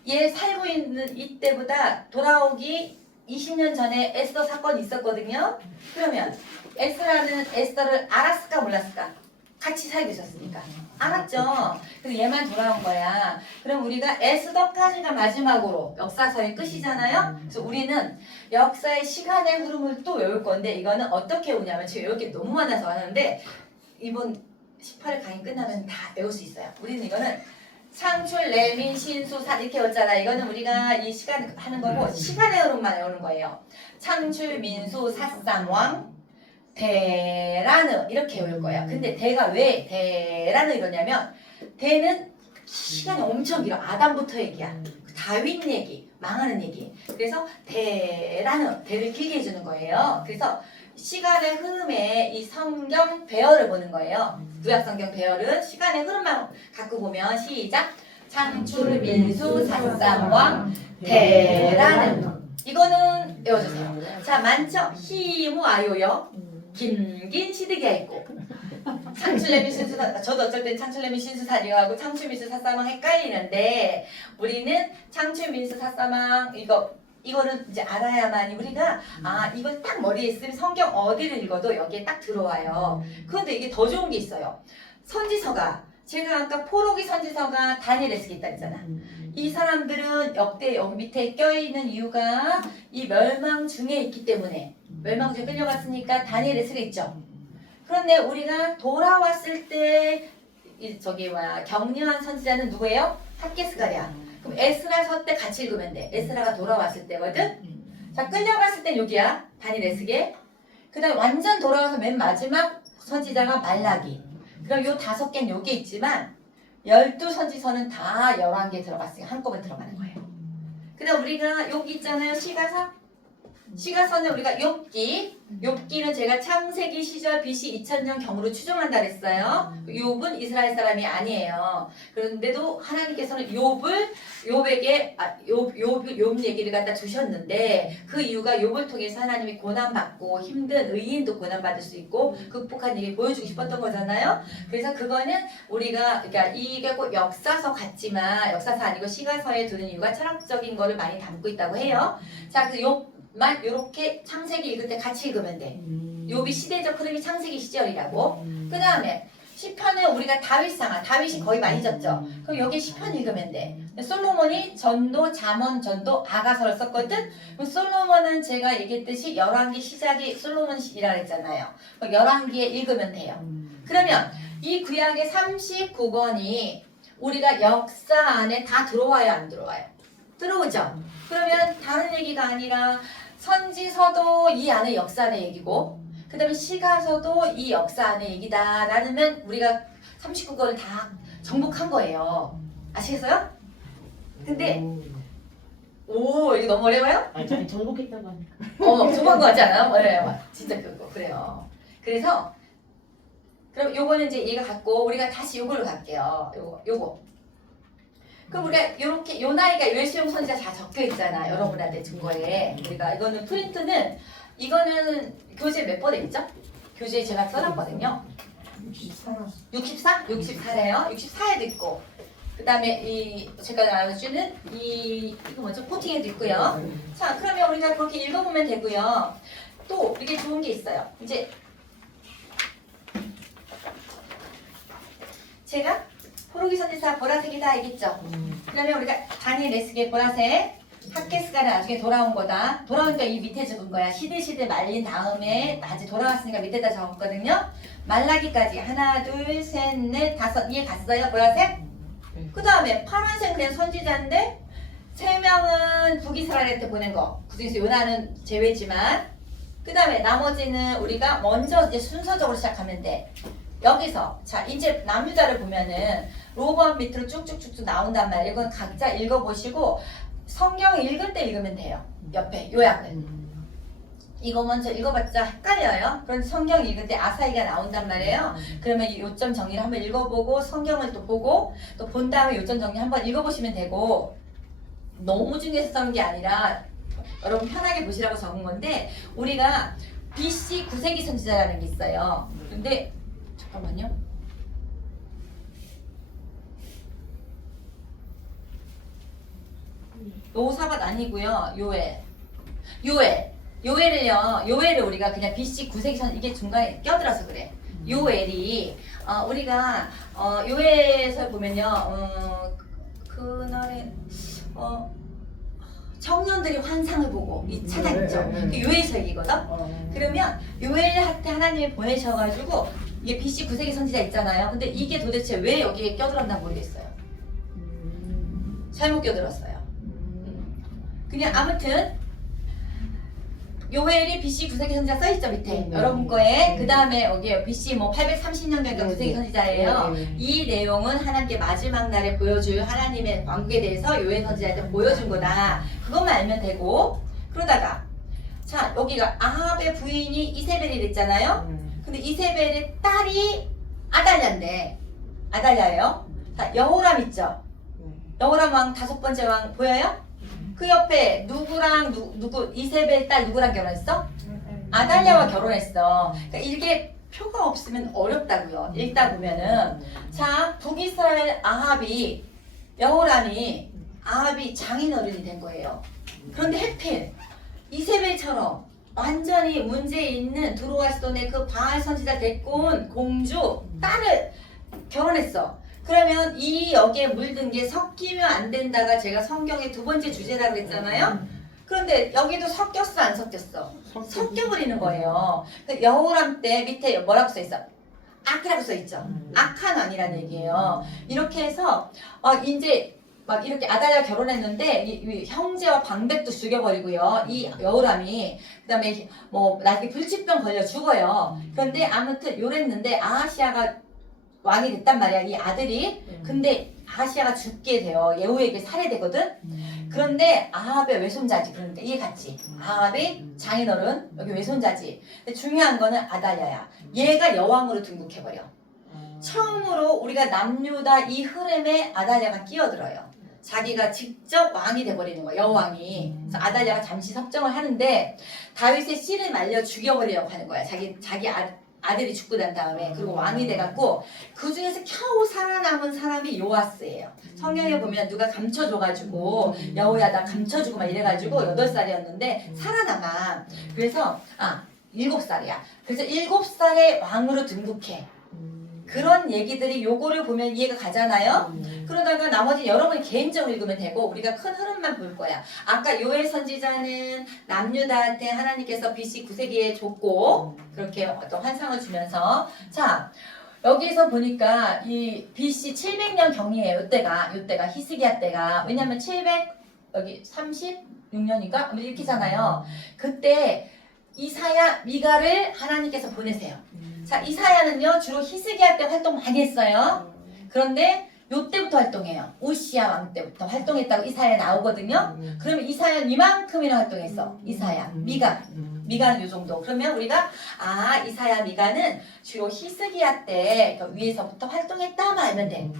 얘 살고 있는 이때보다 돌아오기 20년 전에 에스더 사건이 있었거든요. 그러면 에스더를 알았을까 몰랐을까? 같이 살고 있었으니까 알았죠. 그래서 얘만 돌아온 거야. 그럼 우리가 에스더까지가 마지막으로 역사서의 끝이잖아요. 그래서 우리는 역사의 시간의 흐름을 또 외울 건데 이거는 어떻게 오냐면 지금 외울 게 너무 많아서 하는데 이번 18일 강의 끝나면 다 외울 수 있어요. 우리는 이거는 창출, 레민, 신수, 사 이렇게 외웠잖아. 이거는 우리가 이 시간 하는 거고 시간의 흐름만 외우는 거예요. 창출, 민수, 사삼왕, 대라느 이렇게 외울 거예요. 근데 대가 왜 대라느 이러냐면 대는 시간이 엄청 길어. 아담부터 얘기야. 다윗 얘기, 망하는 얘기. 그래서 대라느 대를 길게 해주는 거예요. 그래서 시간의 흐름에 이 성경 배열을 보는 거예요. 구약성경 배열은 시간의 흐름만 갖고 보면 시작. 창출, 민수, 사삼왕, 대라느. 이거는 외워주세요. 자, 많죠? 히무 아요요. 긴 시드기가 있고 창출레미 신수사. 저도 어쩔 땐 창출레미 신수사리하고 창출민수 사사망 헷갈리는데 우리는 창출민수 사사망 이거는 이제 알아야만이 우리가 이걸 딱 머리에 있으면 성경 어디를 읽어도 여기에 딱 들어와요. 그런데 이게 더 좋은 게 있어요. 선지서가 제가 아까 포로기 선지서가 다니엘에서 있다 했잖아. 이 사람들은 역대 여기 밑에 껴있는 이유가 이 멸망 중에 있기 때문에 멸망 중에 끌려갔으니까 다니엘에서 있죠. 그런데 우리가 돌아왔을 때 격려한 선지자는 누구예요? 학개스가랴. 그럼 에스라서 때 같이 읽으면 돼. 에스라가 돌아왔을 때거든. 자, 끌려갔을 땐 여기야. 다니엘 에스겔. 그 다음에 완전 돌아와서 맨 마지막 선지자가 말라기. 그럼 요 5개는 요게 있지만 12선지서는 다 열왕기에 들어갔으니까 한꺼번에 들어가는 거예요. 그 다음 우리가 여기 있잖아요. 시가사. 시가선은 우리가 욥기는 제가 창세기 시절 BC 2000년 경으로 추정한다 그랬어요. 욥은 이스라엘 사람이 아니에요. 그런데도 하나님께서는 욥에게 욥 얘기를 갖다 주셨는데 그 이유가 욥을 통해서 하나님이 고난받고 힘든 의인도 고난받을 수 있고 극복한 얘기 보여주고 싶었던 거잖아요. 그래서 그거는 우리가 그러니까 이게 꼭 역사서 같지만 역사서 아니고 시가서에 두는 이유가 철학적인 거를 많이 담고 있다고 해요. 자, 그 욥만 이렇게 창세기 읽을 때 같이 읽으면 돼. 욥이 시대적 흐름이 창세기 시절이라고. 그 다음에 시편은 우리가 다윗이 거의 많이 졌죠. 그럼 여기 시편 읽으면 돼. 솔로몬이 전도, 잠언, 전도, 아가서를 썼거든. 그럼 솔로몬은 제가 얘기했듯이 열왕기 시작이 솔로몬이라 했잖아요. 열왕기에 읽으면 돼요. 그러면 이 구약의 39권이 우리가 역사 안에 다 들어와요, 안 들어와요? 들어오죠. 그러면 다른 얘기가 아니라 선지서도 이 안에 역사 안의 얘기고 그 다음에 시가서도 이 역사 안의 얘기다라면 우리가 39권을 다 정복한 거예요. 아시겠어요? 근데 오 이게 너무 어려워요? 아니 정복했다고 하니까. 정복한 거 같지 않아요? 어려워요. 진짜 그래요. 그래서 그럼 요거는 이제 얘가 갖고 우리가 다시 요걸로 갈게요. 요거. 그럼 우리가 요렇게 요 나이가 웰시용 선지자 다 적혀 있잖아. 여러분한테 준 거에. 우리가 이거는 프린트는 이거는 교재 몇 번에 있죠? 교재에 제가 써놨거든요. 64? 64래요. 64에도 있고. 그 다음에 이 제가 나눠주는 이거 뭐죠? 코팅에도 있고요. 자, 그러면 우리가 그렇게 읽어보면 되고요. 또 이게 좋은 게 있어요. 이제 제가 포르기 선지사 보라색이다 알겠죠? 그러면 우리가 다니엘 레스기의 보라색 핫게스가 나중에 돌아온 거다. 돌아오니까 이 밑에 적은 거야. 시들시들 말린 다음에 아직 돌아왔으니까 밑에다 적었거든요. 말라기까지 하나 둘셋넷 다섯 이해 갔어요? 보라색? 그 다음에 파란색 그냥 선지자인데 3명은 북이스라엘한테 보낸 거. 그중에서 요나는 제외지만 그 다음에 나머지는 우리가 먼저 이제 순서적으로 시작하면 돼. 여기서 자 이제 남유다를 보면은 로번 밑으로 쭉쭉쭉쭉 나온단 말이에요. 이건 각자 읽어보시고 성경 읽을 때 읽으면 돼요. 옆에 요약을. 이거 먼저 읽어봤자 헷갈려요. 그럼 성경 읽을 때 아사히가 나온단 말이에요. 그러면 이 요점 정리를 한번 읽어보고 성경을 또 보고 또 본 다음에 요점 정리 한번 읽어보시면 되고 너무 중요해서 써는 게 아니라 여러분 편하게 보시라고 적은 건데 우리가 BC 9세기 선지자라는 게 있어요. 근데 잠깐만요. 노사밧 아니고요. 요엘을 우리가 그냥 BC 9세기 선 이게 중간에 껴들어서 그래. 요엘이 우리가 요엘에서 보면요. 그날에 청년들이 환상을 보고 이 찾았죠. 그 요엘서 얘기거든. 그러면 요엘한테 하나님이 보내셔가지고 이게 BC 9세기 선지자 있잖아요. 근데 이게 도대체 왜 여기에 껴들었나 모르겠어요. 잘못 껴들었어요. 그냥 아무튼 요엘이 BC 9세기 선지자 써있죠 밑에 여러분 거에. 그 다음에 여기 BC 뭐 830년경인가 9세기 선지자예요. 이 내용은 하나님께 마지막 날에 보여줄 하나님의 관계에 대해서 요엘 선지자한테 보여준 거다. 그것만 알면 되고. 그러다가 자 여기가 아합의 부인이 이세벨이 됐잖아요. 근데 이세벨의 딸이 아달랴인데 아달랴예요. 자 여호람 있죠. 여호람 왕 5번째 왕 보여요? 그 옆에 누구랑 누구 이세벨 딸 누구랑 결혼했어? 아달랴와 결혼했어. 그러니까 이게 표가 없으면 어렵다고요. 읽다 보면은 자 북이스라엘 여호람이 아합이 장인어른이 된 거예요. 그런데 해필 이세벨처럼 완전히 문제 있는 드로아스돈의 그 바알 선지자 데리고 온 공주 딸을 결혼했어. 그러면 이 여기에 물든 게 섞이면 안 된다가 제가 성경의 2번째 주제라고 했잖아요. 그런데 여기도 섞였어 안 섞였어? 섞여버리는 거예요. 여호람 때 밑에 뭐라고 써있어? 악이라고 써있죠. 악한 왕이라는 얘기예요. 이렇게 해서 이제 막 이렇게 아달랴 결혼했는데 이 형제와 방백도 죽여버리고요. 이 여호람이 그다음에 뭐 나중에 불치병 걸려 죽어요. 그런데 아무튼 요랬는데 아하시아가 왕이 됐단 말이야 이 아들이. 근데 아하시아가 죽게 돼요. 예후에게 살해되거든. 그런데 아합의 외손자지. 그런데 이해 갔지? 아합의 장인어른 여기 외손자지. 근데 중요한 거는 아달랴야. 얘가 여왕으로 등극해버려. 처음으로 우리가 남유다 이 흐름에 아달랴가 끼어들어요. 자기가 직접 왕이 돼버리는 거야. 여왕이. 그래서 아달랴가 잠시 섭정을 하는데 다윗의 씨를 말려 죽여버리려고 하는 거야. 자기 아들이 죽고 난 다음에. 그리고 왕이 돼갖고 그 중에서 겨우 살아남은 사람이 요아스예요. 성경에 보면 누가 감춰줘가지고 여호야다 감춰주고 막 이래가지고 8살이었는데 살아남아. 그래서 7살이야. 그래서 7살에 왕으로 등극해. 그런 얘기들이 요거를 보면 이해가 가잖아요. 그러다가 나머지 여러분이 개인적으로 읽으면 되고 우리가 큰 흐름만 볼 거야. 아까 요엘 선지자는 남유다한테 하나님께서 BC 9세기에 줬고 그렇게 어떤 환상을 주면서 자 여기에서 보니까 이 BC 700년 경이에요. 요때가 히스기야 때가 왜냐면 736년인가 이렇게잖아요. 그때 이사야 미가를 하나님께서 보내세요. 자 이사야는요 주로 히스기야 때 활동 많이 했어요. 그런데 요때부터 활동해요. 오시야 왕 때부터 활동했다고 이사야 나오거든요. 그러면 이사야는 이만큼이나 활동했어. 이사야, 미가는 요 정도. 그러면 우리가 이사야, 미가는 주로 히스기야 때 위에서부터 활동했다만 알면 돼.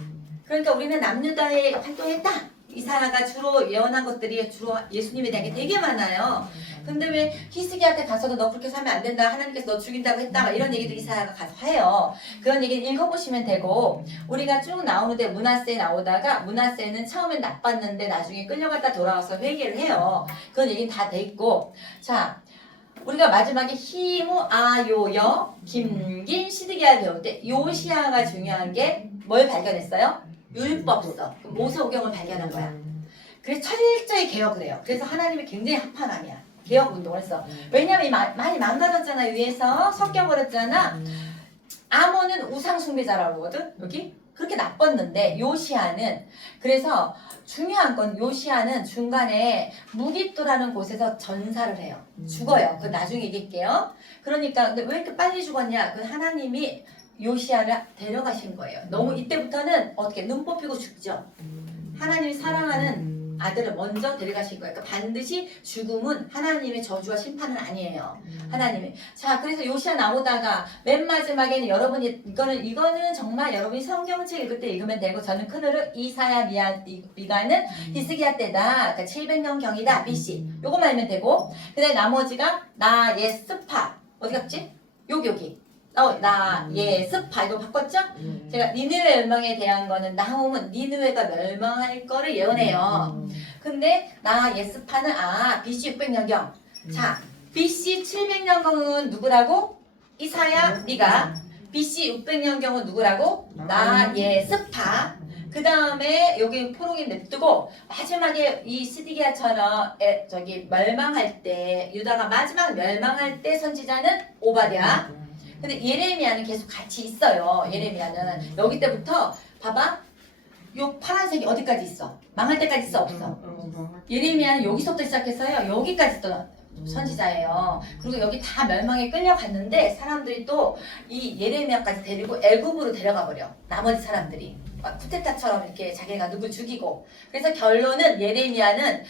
그러니까 우리는 남유다에 활동했다. 이사야가 주로 예언한 것들이 주로 예수님에 대한 게 되게 많아요. 근데 왜 히스기야한테 가서도 너 그렇게 살면 안 된다. 하나님께서 너 죽인다고 했다. 막 이런 얘기들 이사야가 가서 해요. 그런 얘기는 읽어보시면 되고 우리가 쭉 나오는데 문하세 나오다가 문하세는 처음엔 나빴는데 나중에 끌려갔다 돌아와서 회개를 해요. 그런 얘기는 다 돼 있고 자 우리가 마지막에 히무 아요여 김긴 시드기야 배울 때 요시야가 중요한 게 뭘 발견했어요? 율법서 모세오경을 발견한 거야. 그래서 철저히 개혁을 해요. 그래서 하나님이 굉장히 합판함이야. 개혁 운동을 했어. 왜냐면 많이 망가졌잖아. 위에서 섞여버렸잖아. 아몬은 우상 숭배자라고 그러거든. 여기 그렇게 나빴는데 요시아는 그래서 중요한 건 요시아는 중간에 무깃도라는 곳에서 전사를 해요. 죽어요. 그 나중에 얘기할게요. 그러니까 근데 왜 이렇게 빨리 죽었냐? 그 하나님이 요시아를 데려가신 거예요. 너무 이때부터는 어떻게 눈 뽑히고 죽죠. 하나님이 사랑하는 아들을 먼저 데려가신 거예요. 그러니까 반드시 죽음은 하나님의 저주와 심판은 아니에요. 하나님이. 자, 그래서 요시아 나오다가 맨 마지막에는 여러분이 이거는 정말 여러분이 성경책 읽을 때 읽으면 되고 저는 큰 흐름 이사야 미가는 히스기야 때다. 그러니까 700년 경이다. BC. 요거만 알면 되고 그다음에 나머지가 나예스파 어디 갔지? 여기. 나예스파 이거 바꿨죠? 제가 니느웨 멸망에 대한 거는 나홈은 니느웨가 멸망할 거를 예언해요. 근데 나예스파는 BC 600년경. 자, BC 700년경은 누구라고? 이사야, 미가. BC 600년경은 누구라고? 나예스파. 그 다음에 여기 포로기 냅두고 마지막에 이 시드기야처럼 멸망할 때 유다가 마지막 멸망할 때 선지자는 오바댜. 근데 예레미야는 계속 같이 있어요. 예레미야는 여기 때부터 봐봐. 요 파란색이 어디까지 있어? 망할 때까지 있어 없어? 예레미야는 여기서부터 시작했어요. 여기까지 또 선지자예요. 그리고 여기 다 멸망에 끌려갔는데 사람들이 또 이 예레미야까지 데리고 애굽으로 데려가 버려. 나머지 사람들이 막 쿠데타처럼 이렇게 자기가 누굴 죽이고. 그래서 결론은 예레미야는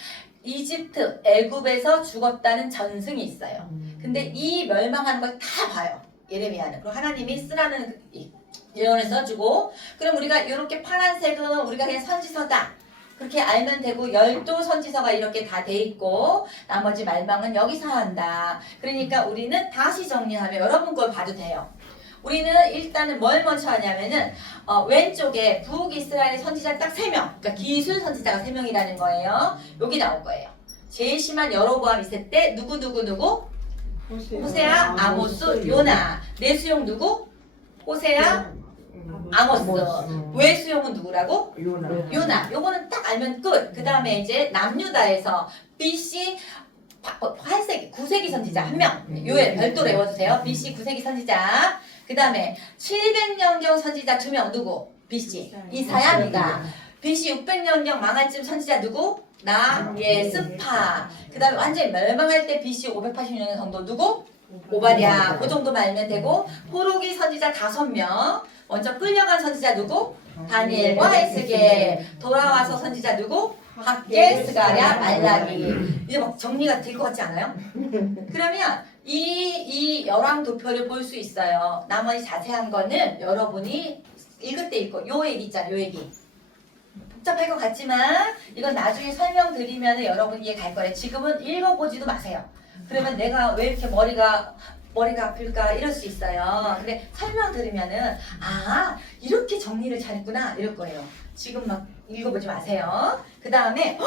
이집트 애굽에서 죽었다는 전승이 있어요. 근데 이 멸망하는 걸 다 봐요. 예레미야는. 그리고 하나님이 쓰라는 예언을 써주고 그럼 우리가 이렇게 파란색은 우리가 그냥 선지서다. 그렇게 알면 되고 12선지서가 이렇게 다 돼 있고 나머지 말망은 여기서 한다. 그러니까 우리는 다시 정리하면 여러분 걸 봐도 돼요. 우리는 일단은 뭘 먼저 하냐면은 왼쪽에 북이스라엘의 선지자 딱 3명 그러니까 기술 선지자가 3명이라는 거예요. 여기 나올 거예요. 제일 심한 여로보암 2세 때 누구 호세아, 아모스, 요나. 내수용 누구? 호세아, 아모스. 외수용은 누구라고? 요나. 요거는 딱 알면 끝. 그 다음에 이제 남유다에서 BC 9세기 선지자 1명. 요엘 별도로 외워주세요. BC 9세기 선지자. 그 다음에 700년경 선지자 2명 누구? BC 이사야 미가. BC 600년경 망할 쯤 선지자 누구? 나예스파. 그 다음에 완전히 멸망할 때 BC 580년 정도 누구? 오바댜. 그 정도만 알면 되고 포로기 선지자 5명. 먼저 끌려간 선지자 누구? 다니엘과 에스겔. 돌아와서 선지자 누구? 학계, 스가랴, 말라기. 이제 막 정리가 될 것 같지 않아요? 그러면 이 열왕도표를 볼 수 있어요. 나머지 자세한 거는 여러분이 읽을 때 읽고 요 얘기 있잖아요. 요 얘기. 복잡할 것 같지만 이건 나중에 설명드리면 여러분 이해 갈 거예요. 지금은 읽어보지도 마세요. 그러면 내가 왜 이렇게 머리가 아플까 이럴 수 있어요. 근데 설명 들으면은 아 이렇게 정리를 잘했구나 이럴 거예요. 지금 막 읽어보지 마세요. 그 다음에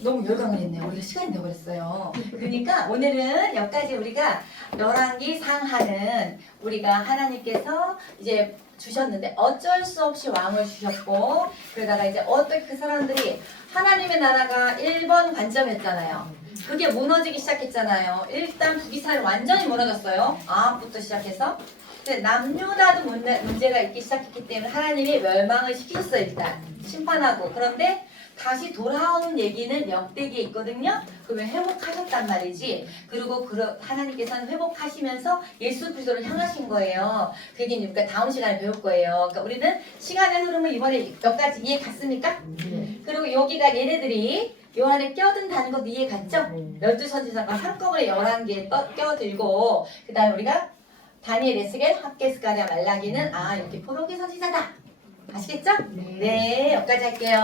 너무 열광을 했네요. 우리가 시간이 되어버렸어요. 그러니까 오늘은 여기까지 우리가 열왕기 상하는 우리가 하나님께서 이제 주셨는데 어쩔 수 없이 왕을 주셨고 그러다가 이제 어떻게 그 사람들이 하나님의 나라가 1번 관점이었잖아요. 그게 무너지기 시작했잖아요. 일단 북이스라엘 완전히 무너졌어요. 아합부터 시작해서. 근데 남유다도 문제가 있기 시작했기 때문에 하나님이 멸망을 시키셨어요. 일단 심판하고. 그런데 다시 돌아오는 얘기는 역대기에 있거든요. 그러면 회복하셨단 말이지. 그리고 하나님께서는 회복하시면서 예수 그리스도를 향하신 거예요. 그 얘기는 그러니까 다음 시간에 배울 거예요. 그러니까 우리는 시간의 흐름을 이번에 몇 가지 이해 갔습니까? 그리고 여기가 얘네들이 요 안에 껴든다는 것도 이해 갔죠? 12선지자가 한꺼번에 11개에 껴들고 그 다음에 우리가 다니엘, 에스겔, 학계, 스가랴, 말라기는 이렇게 포로기 선지자다. 아시겠죠? 네, 여기까지 할게요.